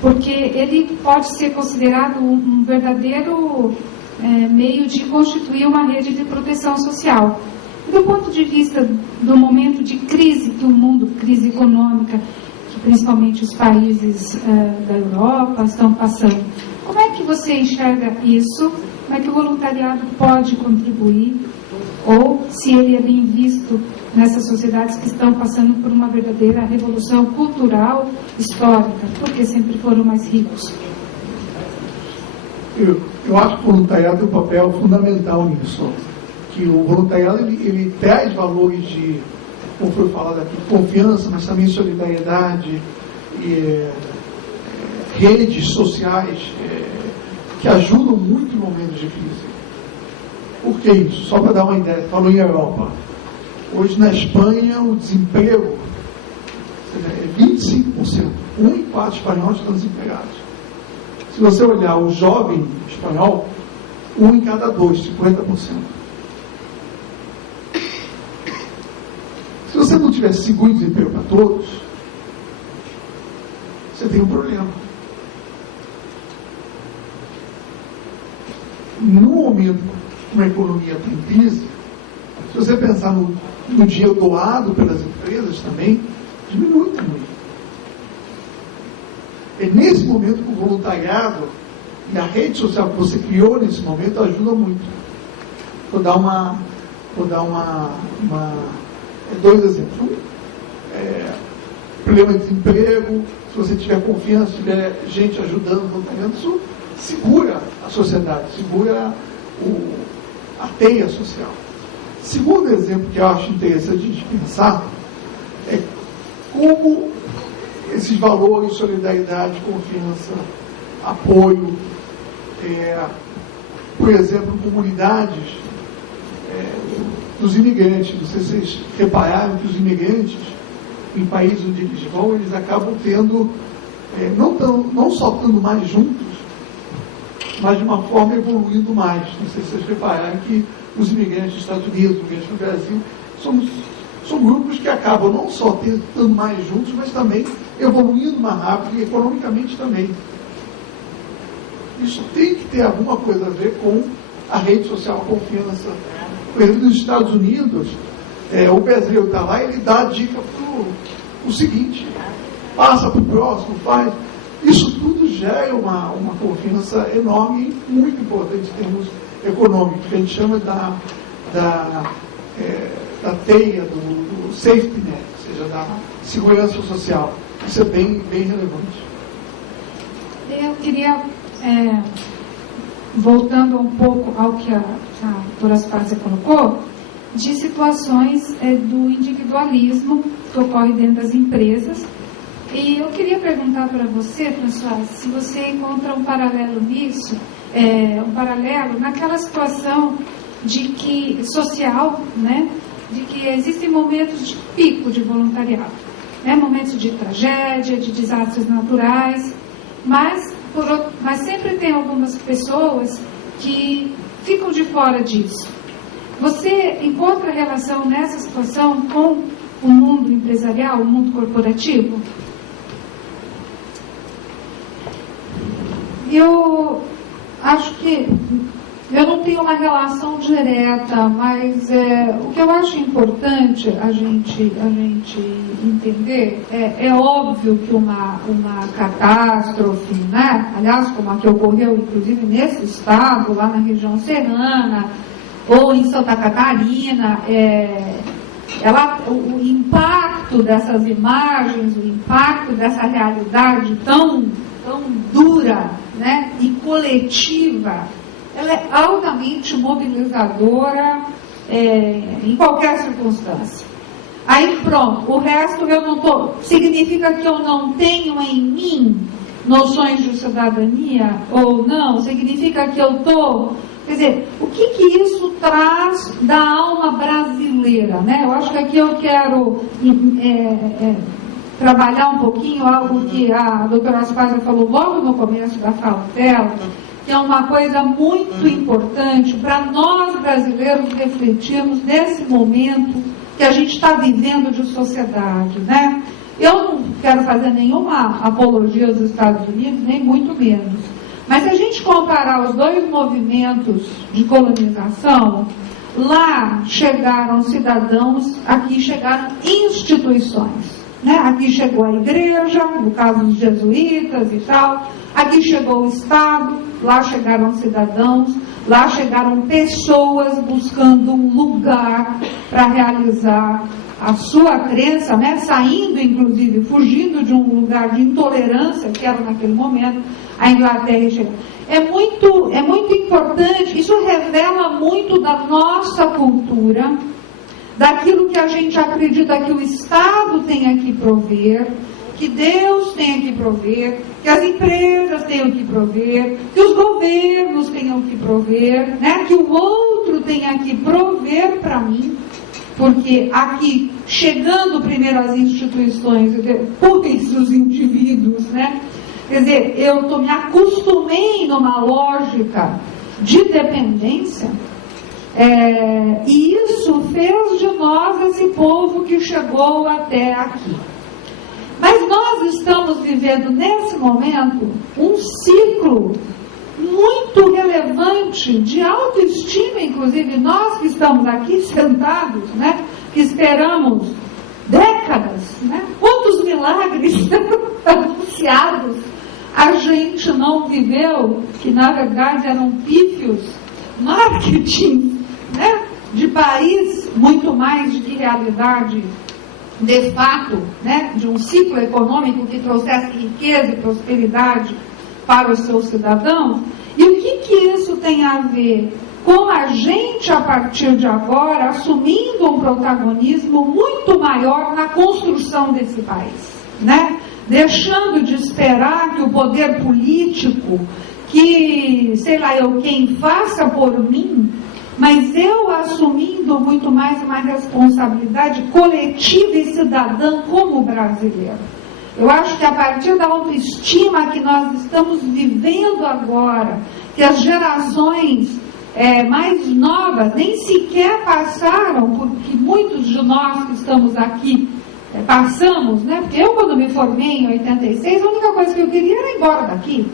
porque ele pode ser considerado um verdadeiro meio de constituir uma rede de proteção social. Do ponto de vista do momento de crise que o mundo, crise econômica, que principalmente os países da Europa estão passando, como é que você enxerga isso? Como é que o voluntariado pode contribuir? Ou se ele é bem visto nessas sociedades que estão passando por uma verdadeira revolução cultural, histórica, porque sempre foram mais ricos? Eu acho que o voluntariado tem um papel fundamental nisso. Que o voluntariado ele traz valores de, como foi falado aqui, confiança, mas também solidariedade, redes sociais que ajudam muito em momentos de crise. Por que isso? Só para dar uma ideia, falou em Europa. Hoje na Espanha o desemprego é 25%. 1 em 4 espanhóis estão desempregados. Se você olhar o jovem espanhol, 1 em cada 2, 50%. Se você não tiver seguro-desemprego para todos, você tem um problema. No momento que a economia está em crise, se você pensar no dinheiro doado pelas empresas também, diminui também. É nesse momento que o voluntariado e a rede social que você criou nesse momento ajuda muito. Vou dar dois exemplos. Problema de desemprego, se você tiver confiança, se tiver gente ajudando, voluntariando, isso segura a sociedade, segura a teia social. Segundo exemplo que eu acho interessante de pensar é como esses valores, solidariedade, confiança, apoio, por exemplo, comunidades dos imigrantes. Não sei se vocês repararam que os imigrantes, em países onde eles vão, eles acabam tendo, não só estando mais juntos, mas de uma forma evoluindo mais. Não sei se vocês repararam que os imigrantes dos Estados Unidos, os imigrantes do Brasil, são grupos que acabam não só estando mais juntos, mas também evoluindo mais rápido e economicamente também. Isso tem que ter alguma coisa a ver com a rede social, a confiança. Por exemplo, nos Estados Unidos, o brasileiro está lá e ele dá a dica para o seguinte: passa para o próximo, faz. Isso tudo gera uma confiança enorme e muito importante em termos econômicos, que a gente chama da teia, do safety net, ou seja, da segurança social. Isso é bem relevante. Eu queria, voltando um pouco ao que a doutora Aspásia colocou, de situações do individualismo que ocorre dentro das empresas. E eu queria perguntar para você, François, se você encontra um paralelo nisso, um paralelo naquela situação social, né, de que existem momentos de pico de voluntariado, né, momentos de tragédia, de desastres naturais, mas sempre tem algumas pessoas que ficam de fora disso. Você encontra relação nessa situação com o mundo empresarial, o mundo corporativo? eu acho que eu não tenho uma relação direta, mas o que eu acho importante a gente entender é óbvio que uma catástrofe, né? Aliás, como a que ocorreu inclusive nesse estado, lá na região serrana, ou em Santa Catarina, o impacto dessas imagens, o impacto dessa realidade tão dura, né, e coletiva, ela é altamente mobilizadora em qualquer circunstância. Aí pronto, o resto eu não estou. Significa que eu não tenho em mim noções de cidadania ou não? Significa que eu estou. Quer dizer, o que isso traz da alma brasileira, né? Eu acho que aqui eu quero trabalhar um pouquinho algo que a doutora Aspásia falou logo no começo da fala dela, que é uma coisa muito importante para nós brasileiros refletirmos nesse momento que a gente está vivendo de sociedade, né? Eu não quero fazer nenhuma apologia aos Estados Unidos, nem muito menos. Mas se a gente comparar os dois movimentos de colonização, lá chegaram cidadãos, aqui chegaram instituições. Né? Aqui chegou a igreja, no caso dos jesuítas e tal, aqui chegou o Estado, lá chegaram cidadãos, lá chegaram pessoas buscando um lugar para realizar a sua crença, né? Saindo, inclusive, fugindo de um lugar de intolerância que era naquele momento, a Inglaterra chegou. É muito importante, isso revela muito da nossa cultura, daquilo que a gente acredita que o Estado tem que prover, que Deus tem que prover, que as empresas tenham que prover, que os governos tenham que prover, né? Que o outro tenha que prover para mim, porque aqui, chegando primeiro às instituições, depois os indivíduos, né? Quer dizer, eu me acostumei numa lógica de dependência, e isso fez de nós esse povo que chegou até aqui. Mas nós estamos vivendo nesse momento um ciclo muito relevante de autoestima, inclusive nós que estamos aqui sentados, né, que esperamos décadas, né, quantos milagres anunciados a gente não viveu, que na verdade eram pífios marketing, né, de país, muito mais do que realidade de fato, né, de um ciclo econômico que trouxesse riqueza e prosperidade para os seus cidadãos. E o que isso tem a ver com a gente, a partir de agora, assumindo um protagonismo muito maior na construção desse país, né? Deixando de esperar que o poder político, que, sei lá eu quem, faça por mim, mas eu assumindo muito mais uma responsabilidade coletiva e cidadã como brasileiro. Eu acho que a partir da autoestima que nós estamos vivendo agora, que as gerações mais novas nem sequer passaram, porque muitos de nós que estamos aqui passamos, né? Porque eu, quando me formei em 86, a única coisa que eu queria era ir embora daqui.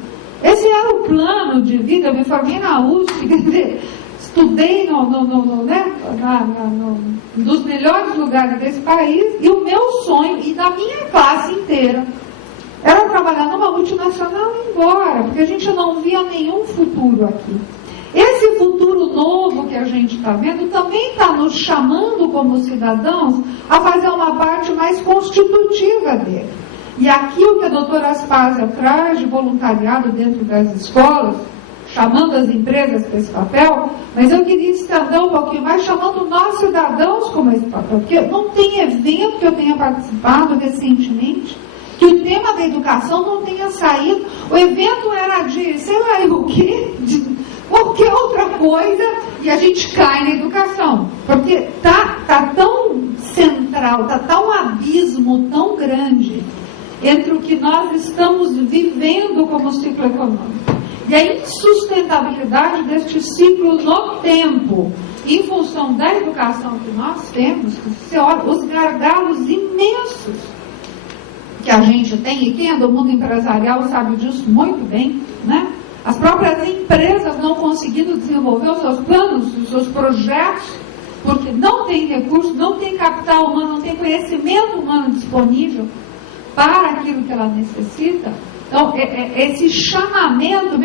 Esse era o plano de vida. Eu me formei na USP, quer dizer, estudei nos melhores lugares desse país, e o meu sonho, e da minha classe inteira, era trabalhar numa multinacional e ir embora, porque a gente não via nenhum futuro aqui. Esse futuro novo que a gente está vendo também está nos chamando como cidadãos a fazer uma parte mais constitutiva dele. E aqui o que a doutora Aspásia traz de voluntariado dentro das escolas, chamando as empresas para esse papel, mas eu queria estender um pouquinho mais, chamando nós cidadãos como esse papel, porque não tem evento que eu tenha participado recentemente, que o tema da educação não tenha saído. O evento era de, sei lá o quê, de qualquer outra coisa, e a gente cai na educação, porque tá tão central, tá um abismo tão grande entre o que nós estamos vivendo como ciclo econômico e a insustentabilidade deste ciclo no tempo, em função da educação que nós temos. Você olha os gargalos imensos que a gente tem, e quem é do mundo empresarial sabe disso muito bem, né? as próprias empresas não conseguindo desenvolver os seus planos, os seus projetos, porque não tem recurso, não tem capital humano, não tem conhecimento humano disponível para aquilo que ela necessita. Então, esse chamamento,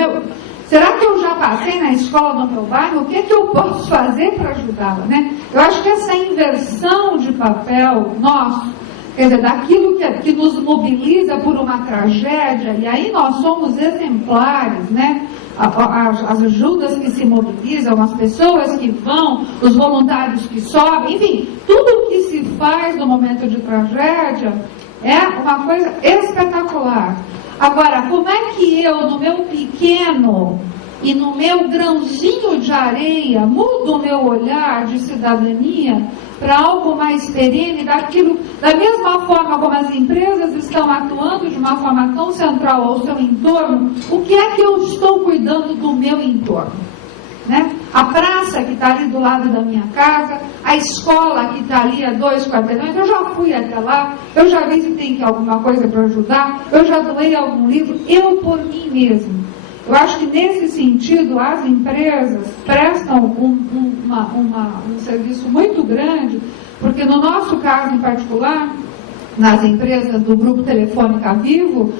será que eu já passei na escola do meu bairro? O que é que eu posso fazer para ajudá-la? Né? Eu acho que essa inversão de papel nosso, quer dizer, daquilo que nos mobiliza por uma tragédia, e aí nós somos exemplares, né? As ajudas que se mobilizam, as pessoas que vão, os voluntários que sobem, enfim, tudo o que se faz no momento de tragédia é uma coisa espetacular. Agora, como é que eu, no meu pequeno e no meu grãozinho de areia, mudo o meu olhar de cidadania para algo mais perene, daquilo, da mesma forma como as empresas estão atuando de uma forma tão central ao seu entorno, o que é que eu estou cuidando do meu entorno? Né? A praça que está ali do lado da minha casa, a escola que está ali a 2 quarteirões, eu já fui até lá, eu já vi se tem alguma coisa para ajudar, eu já doei algum livro, eu por mim mesmo. Eu acho que nesse sentido as empresas prestam um serviço muito grande, porque no nosso caso em particular, nas empresas do Grupo Telefônica Vivo,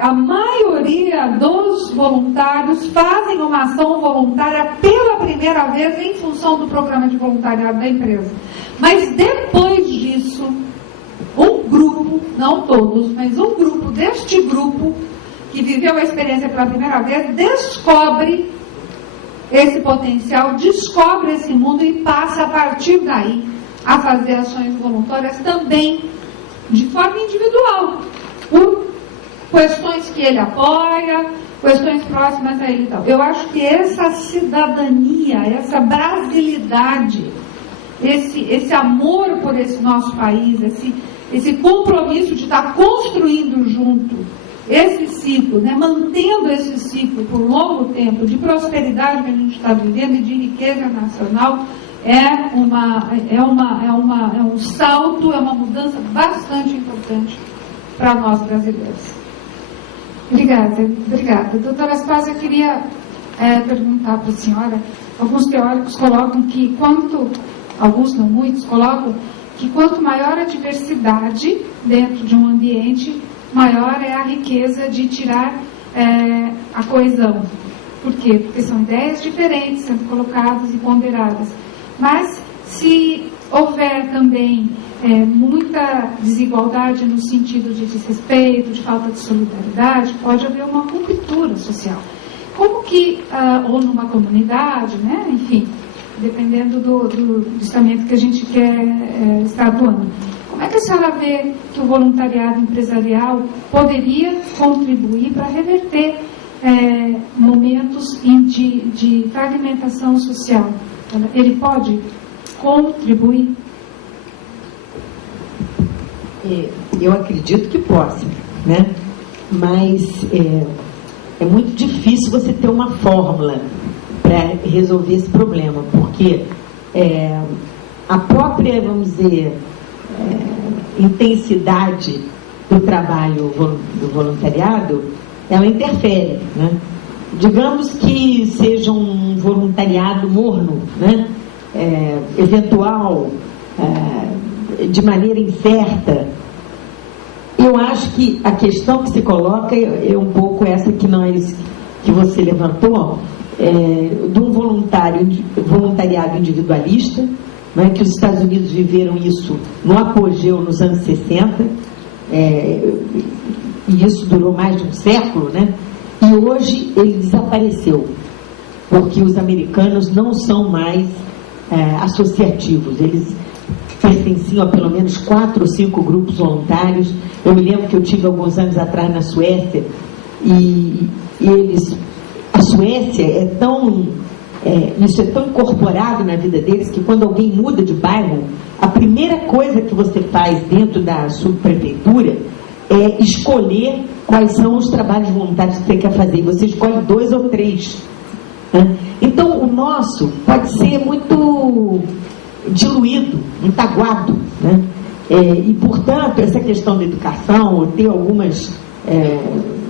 a maioria dos voluntários fazem uma ação voluntária pela primeira vez em função do programa de voluntariado da empresa. Mas depois disso, um grupo, não todos, mas um grupo deste grupo, que viveu a experiência pela primeira vez, descobre esse potencial, descobre esse mundo e passa a partir daí a fazer ações voluntárias também de forma individual, por questões que ele apoia, questões próximas a ele e tal. Eu acho que essa cidadania, essa brasilidade, esse amor por esse nosso país, esse compromisso de estar construindo junto esse ciclo, né, mantendo esse ciclo por longo tempo de prosperidade que a gente está vivendo e de riqueza nacional, é um salto, é uma mudança bastante importante para nós brasileiros. Obrigada. Doutora Aspásia, eu queria perguntar para a senhora, alguns teóricos colocam que alguns não muitos, colocam que quanto maior a diversidade dentro de um ambiente, maior é a riqueza de tirar a coesão. Por quê? Porque são ideias diferentes sendo colocadas e ponderadas. Mas se houver também muita desigualdade no sentido de desrespeito, de falta de solidariedade, pode haver uma ruptura social. Como que, ou numa comunidade, né? Enfim, dependendo do estamento que a gente quer estar atuando. Como é que a senhora vê que o voluntariado empresarial poderia contribuir para reverter momentos de fragmentação social? Ele pode contribuir? Eu acredito que possa, né? Mas é muito difícil você ter uma fórmula para resolver esse problema, porque a própria, vamos dizer, intensidade do trabalho do voluntariado, ela interfere, né? Digamos que seja um voluntariado morno, né? Eventual, de maneira incerta. Eu acho que a questão que se coloca é um pouco essa que você levantou, de um voluntariado individualista, né, que os Estados Unidos viveram isso no apogeu nos anos 60, e isso durou mais de um século, né? E hoje ele desapareceu, porque os americanos não são mais associativos, eles pertenciam a pelo menos 4 ou 5 grupos voluntários. Eu me lembro que eu tive alguns anos atrás na Suécia, e a Suécia isso é tão incorporado na vida deles, que quando alguém muda de bairro, a primeira coisa que você faz dentro da subprefeitura é escolher quais são os trabalhos voluntários que você quer fazer, e você escolhe 2 ou 3, né? Então o nosso pode ser muito diluído, entaguado, né? E portanto essa questão da educação, ou ter algumas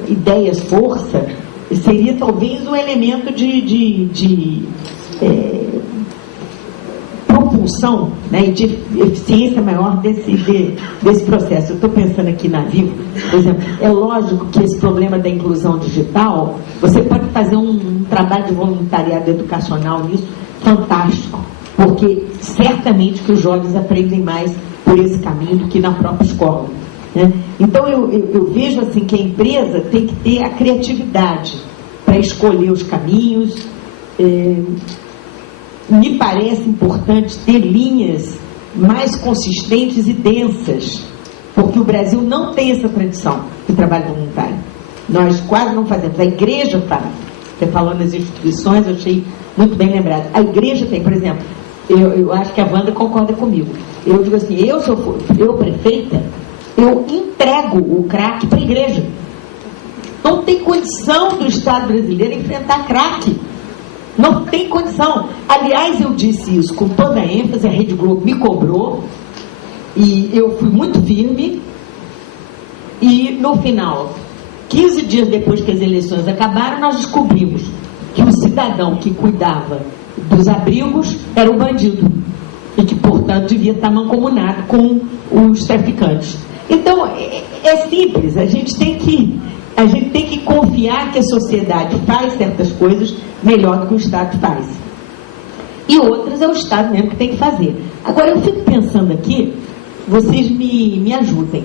ideias força, seria talvez um elemento de propulsão, né, e de eficiência maior desse processo. Eu estou pensando aqui na Vivo, por exemplo, é lógico que esse problema da inclusão digital, você pode fazer um trabalho de voluntariado educacional nisso fantástico, porque certamente que os jovens aprendem mais por esse caminho do que na própria escola, né? Então eu vejo assim que a empresa tem que ter a criatividade para escolher os caminhos. Me parece importante ter linhas mais consistentes e densas, porque o Brasil não tem essa tradição de trabalho voluntário. Nós quase não fazemos. A igreja faz. Você falou nas instituições, eu achei muito bem lembrado. A igreja tem, por exemplo, eu acho que a Wanda concorda comigo. Eu digo assim, eu prefeita, eu entrego o crack para a igreja. Não tem condição do Estado brasileiro enfrentar crack. Não tem condição. Aliás, eu disse isso com toda a ênfase, a Rede Globo me cobrou, e eu fui muito firme, e no final, 15 dias depois que as eleições acabaram, nós descobrimos que o cidadão que cuidava dos abrigos era um bandido, e que, portanto, devia estar mancomunado com os traficantes. Então, é simples, a gente tem que confiar que a sociedade faz certas coisas melhor do que o Estado faz. E outras é o Estado mesmo que tem que fazer. Agora, eu fico pensando aqui, vocês me ajudem.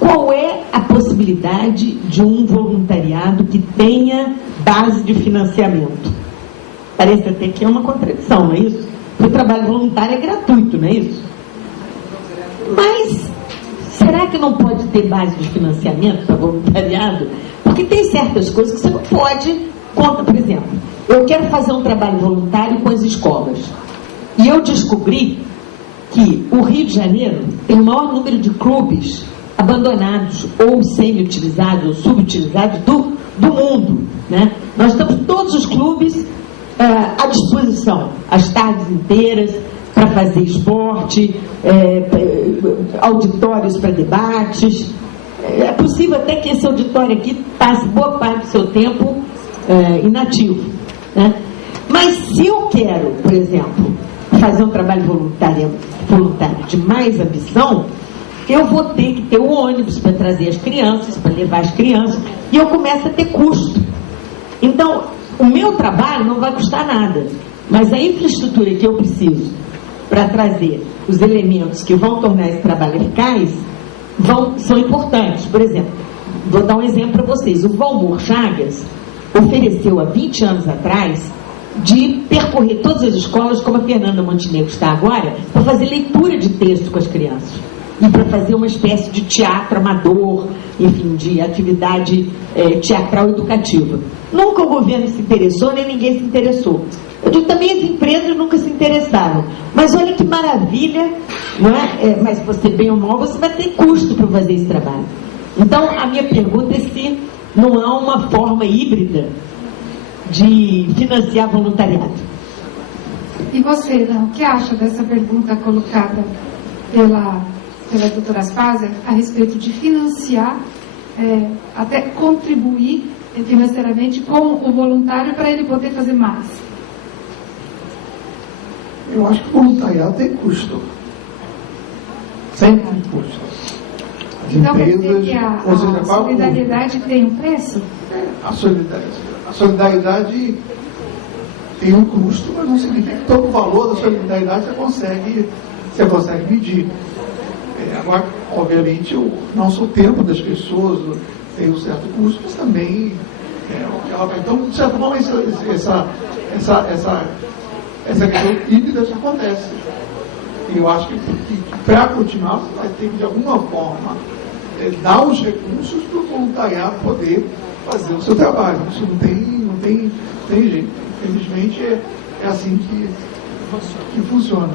Qual é a possibilidade de um voluntariado que tenha base de financiamento? Parece até que é uma contradição, não é isso? O trabalho voluntário é gratuito, não é isso? Mas será que não pode ter base de financiamento para voluntariado? Porque tem certas coisas que você não pode contar. Por exemplo, eu quero fazer um trabalho voluntário com as escolas. E eu descobri que o Rio de Janeiro tem o maior número de clubes abandonados, ou semi-utilizados, ou subutilizados do mundo, né? Nós estamos todos os clubes à disposição, as tardes inteiras, para fazer esporte, auditórios para debates. É possível até que esse auditório aqui passe boa parte do seu tempo inativo, né? Mas se eu quero, por exemplo, fazer um trabalho voluntário de mais ambição, eu vou ter que ter um ônibus para trazer as crianças, para levar as crianças, e eu começo a ter custo. Então, o meu trabalho não vai custar nada, mas a infraestrutura que eu preciso para trazer os elementos que vão tornar esse trabalho eficaz são importantes. Por exemplo, vou dar um exemplo para vocês. O Valmor Chagas ofereceu há 20 anos atrás de percorrer todas as escolas, como a Fernanda Montenegro está agora, para fazer leitura de texto com as crianças e para fazer uma espécie de teatro amador, enfim, de atividade teatral educativa. Nunca o governo se interessou, nem ninguém se interessou. Eu digo, também as empresas nunca se interessaram. Mas olha que maravilha, não é? Mas você, bem ou mal, você vai ter custo para fazer esse trabalho. Então, a minha pergunta é se não há uma forma híbrida de financiar voluntariado. E você, Ana, o que acha dessa pergunta colocada pela doutora Aspásia a respeito de financiar, até contribuir financeiramente com o voluntário para ele poder fazer mais? Eu acho que o voluntariado tem custo. Sempre tem custo. As então, empresas, quer dizer que a solidariedade tem um preço? A solidariedade tem um custo, mas não significa que todo o valor da solidariedade você consegue medir. Agora, obviamente, o nosso tempo das pessoas tem um certo custo, mas também então, de certa forma, essa questão híbrida já acontece. E eu acho que para continuar, você vai ter que, de alguma forma, dar os recursos para o voluntariado poder fazer o seu trabalho. Isso não tem jeito. Infelizmente, é assim que funciona.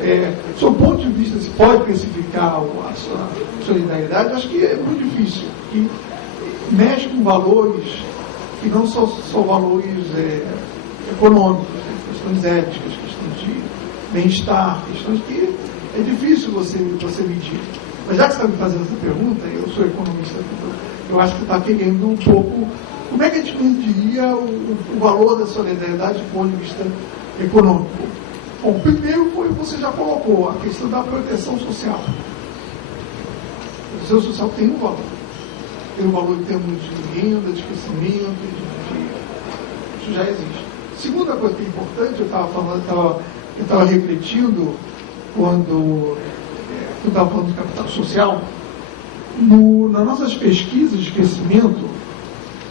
Do seu ponto de vista, se pode precificar a sua solidariedade, acho que é muito difícil. E mexe com valores que não são só valores econômicos, questões éticas, questões de bem-estar, questões que é difícil você medir. Mas já que você está me fazendo essa pergunta, eu sou economista, eu acho que está querendo um pouco como é que a gente mediria o valor da solidariedade do ponto de vista econômico? Bom, primeiro foi o que você já colocou, a questão da proteção social. A proteção social tem um valor. Tem um valor em termos de renda, de crescimento, isso já existe. Segunda coisa que é importante, eu estava refletindo quando eu estava falando de capital social, nas nossas pesquisas de crescimento,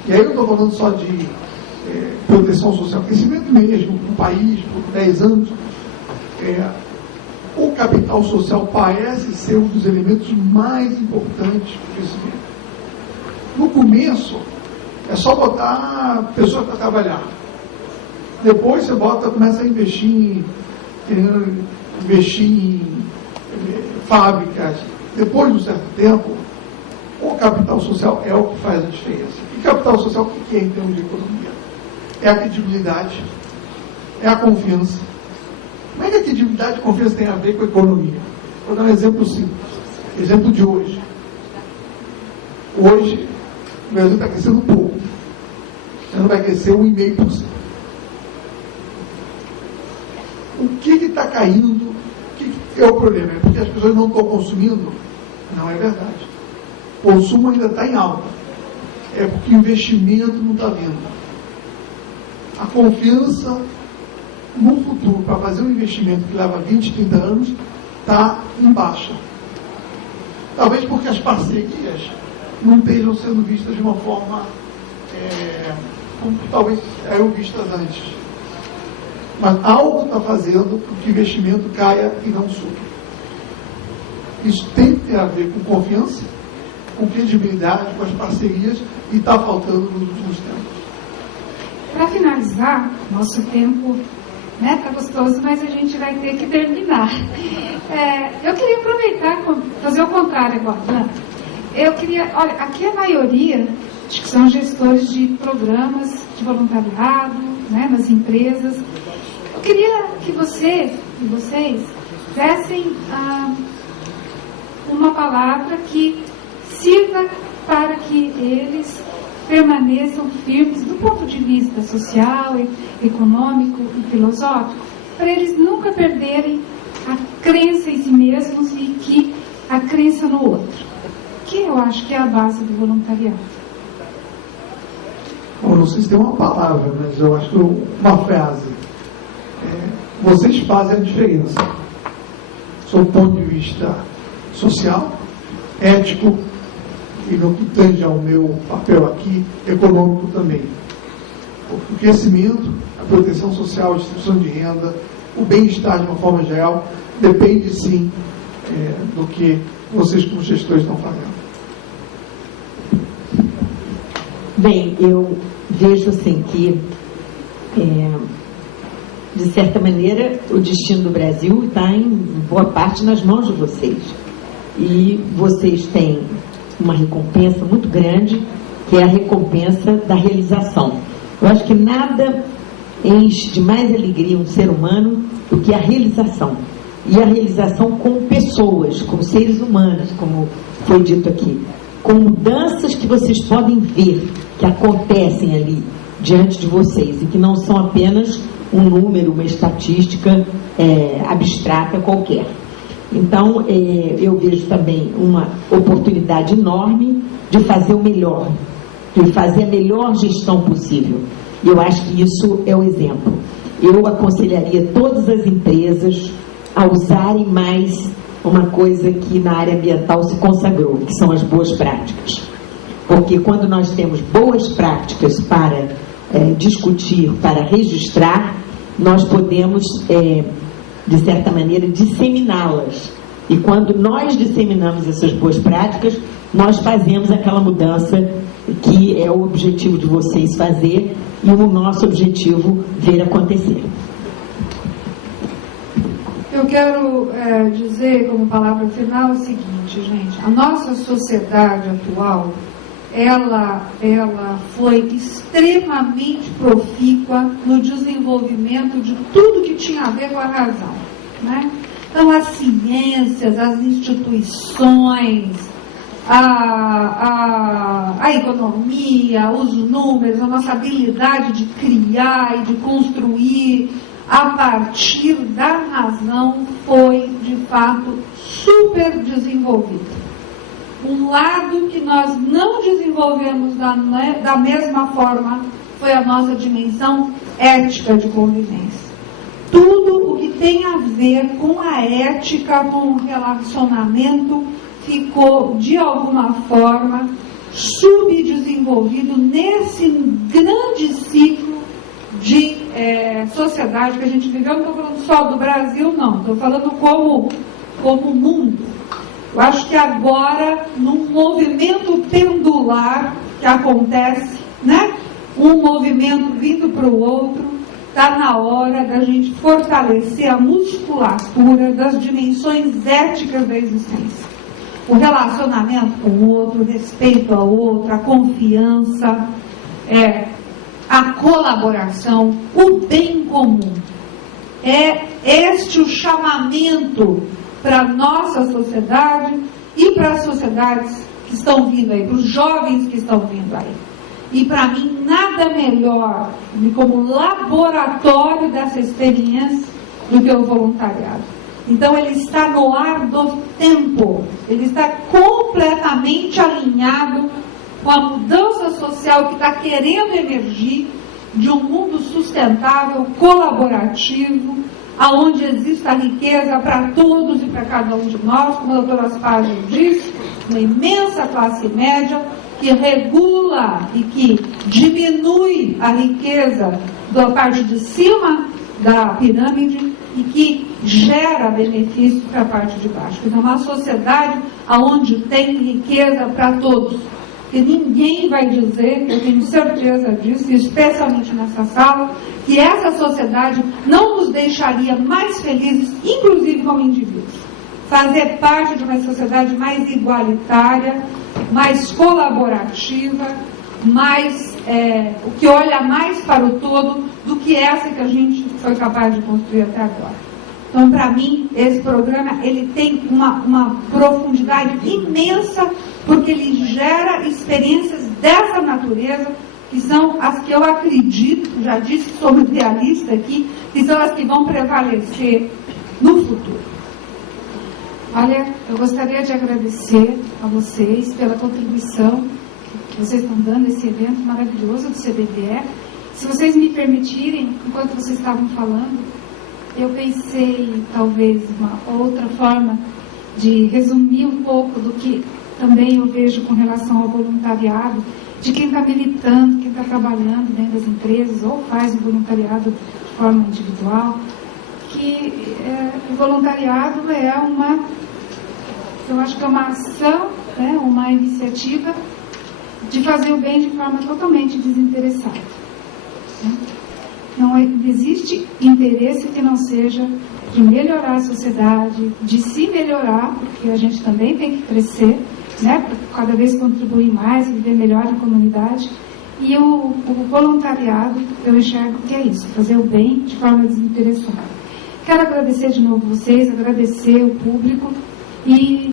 e aí eu estou falando só de proteção social, crescimento mesmo, no país, por 10 anos, o capital social parece ser um dos elementos mais importantes do crescimento. No começo, é só botar a pessoa para trabalhar. Depois você começa a investir em fábricas. Depois de um certo tempo, o capital social é o que faz a diferença. E capital social, o que é em termos de economia? É a credibilidade, é a confiança. Como é que a credibilidade e confiança tem a ver com a economia? Vou dar um exemplo simples. Exemplo de hoje. Hoje, o Brasil está crescendo pouco. Não vai crescer 1,5%. O que está caindo? O que é o problema? É porque as pessoas não estão consumindo? Não é verdade. O consumo ainda está em alta. É porque o investimento não está vindo. A confiança no futuro para fazer um investimento que leva 20, 30 anos está em baixa. Talvez porque as parcerias não estejam sendo vistas de uma forma como talvez eram vistas antes. Mas algo está fazendo com que o investimento caia e não suba. Isso tem que ter a ver com confiança, com credibilidade, com as parcerias, e está faltando nos últimos tempos. Para finalizar, nosso tempo está gostoso, mas a gente vai ter que terminar. Eu queria aproveitar, fazer o contrário agora. Olha, aqui a maioria, acho que são gestores de programas de voluntariado, nas empresas. Eu queria que vocês dessem uma palavra que sirva para que eles permaneçam firmes do ponto de vista social, econômico e filosófico, para eles nunca perderem a crença em si mesmos e a crença no outro, que eu acho que é a base do voluntariado. Bom, não sei se tem uma palavra, mas eu acho que uma frase. Vocês fazem a diferença, sob o ponto de vista social, ético, e no que tange ao meu papel aqui, econômico também. O crescimento, a proteção social, a distribuição de renda, o bem-estar de uma forma geral, depende sim do que vocês como gestores estão fazendo. Bem, eu vejo assim que, de certa maneira, o destino do Brasil está em boa parte nas mãos de vocês. E vocês têm uma recompensa muito grande, que é a recompensa da realização. Eu acho que nada enche de mais alegria um ser humano do que a realização. E a realização com pessoas, com seres humanos, como foi dito aqui. Com mudanças que vocês podem ver, que acontecem ali diante de vocês, e que não são apenas um número, uma estatística abstrata qualquer. Então, eu vejo também uma oportunidade enorme de fazer o melhor, de fazer a melhor gestão possível. E eu acho que isso é o exemplo. Eu aconselharia todas as empresas a usarem mais uma coisa que na área ambiental se consagrou, que são as boas práticas. Porque quando nós temos boas práticas para discutir, para registrar, nós podemos, de certa maneira, disseminá-las. E quando nós disseminamos essas boas práticas, nós fazemos aquela mudança que é o objetivo de vocês fazer e o nosso objetivo ver acontecer. Eu quero dizer como palavra final o seguinte, gente: a nossa sociedade atual, ela foi extremamente profícua no desenvolvimento de tudo que tinha a ver com a razão, né? Então, as ciências, as instituições, a economia, os números, a nossa habilidade de criar e de construir a partir da razão foi, de fato, super desenvolvida. Um lado que nós não desenvolvemos da mesma forma foi a nossa dimensão ética de convivência. Tudo o que tem a ver com a ética, com o relacionamento, ficou, de alguma forma, subdesenvolvido nesse grande ciclo de sociedade que a gente viveu. Não estou falando só do Brasil, não. Estou falando como mundo. Eu acho que agora, num movimento pendular que acontece, né? Um movimento vindo para o outro, está na hora da gente fortalecer a musculatura das dimensões éticas da existência. O relacionamento com o outro, o respeito ao outro, a confiança, a colaboração, o bem comum. É este o chamamento para a nossa sociedade e para as sociedades que estão vindo aí, para os jovens que estão vindo aí. E para mim, nada melhor como laboratório dessa experiência do que o voluntariado. Então, ele está no ar do tempo, ele está completamente alinhado com a mudança social que está querendo emergir de um mundo sustentável, colaborativo, aonde exista riqueza para todos e para cada um de nós, como a doutora Aspásia disse, uma imensa classe média que regula e que diminui a riqueza da parte de cima da pirâmide e que gera benefício para a parte de baixo. Então, uma sociedade onde tem riqueza para todos. E ninguém vai dizer, eu tenho certeza disso, especialmente nessa sala, que essa sociedade não nos deixaria mais felizes, inclusive como indivíduos. Fazer parte de uma sociedade mais igualitária, mais colaborativa, que olha mais para o todo do que essa que a gente foi capaz de construir até agora. Então, para mim, esse programa ele tem uma profundidade imensa, porque ele gera experiências dessa natureza, que são as que eu acredito, já disse sobre o idealista aqui, que são as que vão prevalecer no futuro. Olha, eu gostaria de agradecer a vocês pela contribuição que vocês estão dando a esse evento maravilhoso do CBDE. Se vocês me permitirem, enquanto vocês estavam falando, eu pensei, talvez, uma outra forma de resumir um pouco do que também eu vejo com relação ao voluntariado, de quem está militando, quem está trabalhando dentro das empresas, ou faz o voluntariado de forma individual, que o voluntariado eu acho que é uma ação, uma iniciativa de fazer o bem de forma totalmente desinteressada. Não existe interesse que não seja de melhorar a sociedade, de se melhorar, porque a gente também tem que crescer, para cada vez contribuir mais, viver melhor na comunidade. E o voluntariado, eu enxergo que é isso, fazer o bem de forma desinteressada. Quero agradecer de novo vocês, agradecer o público e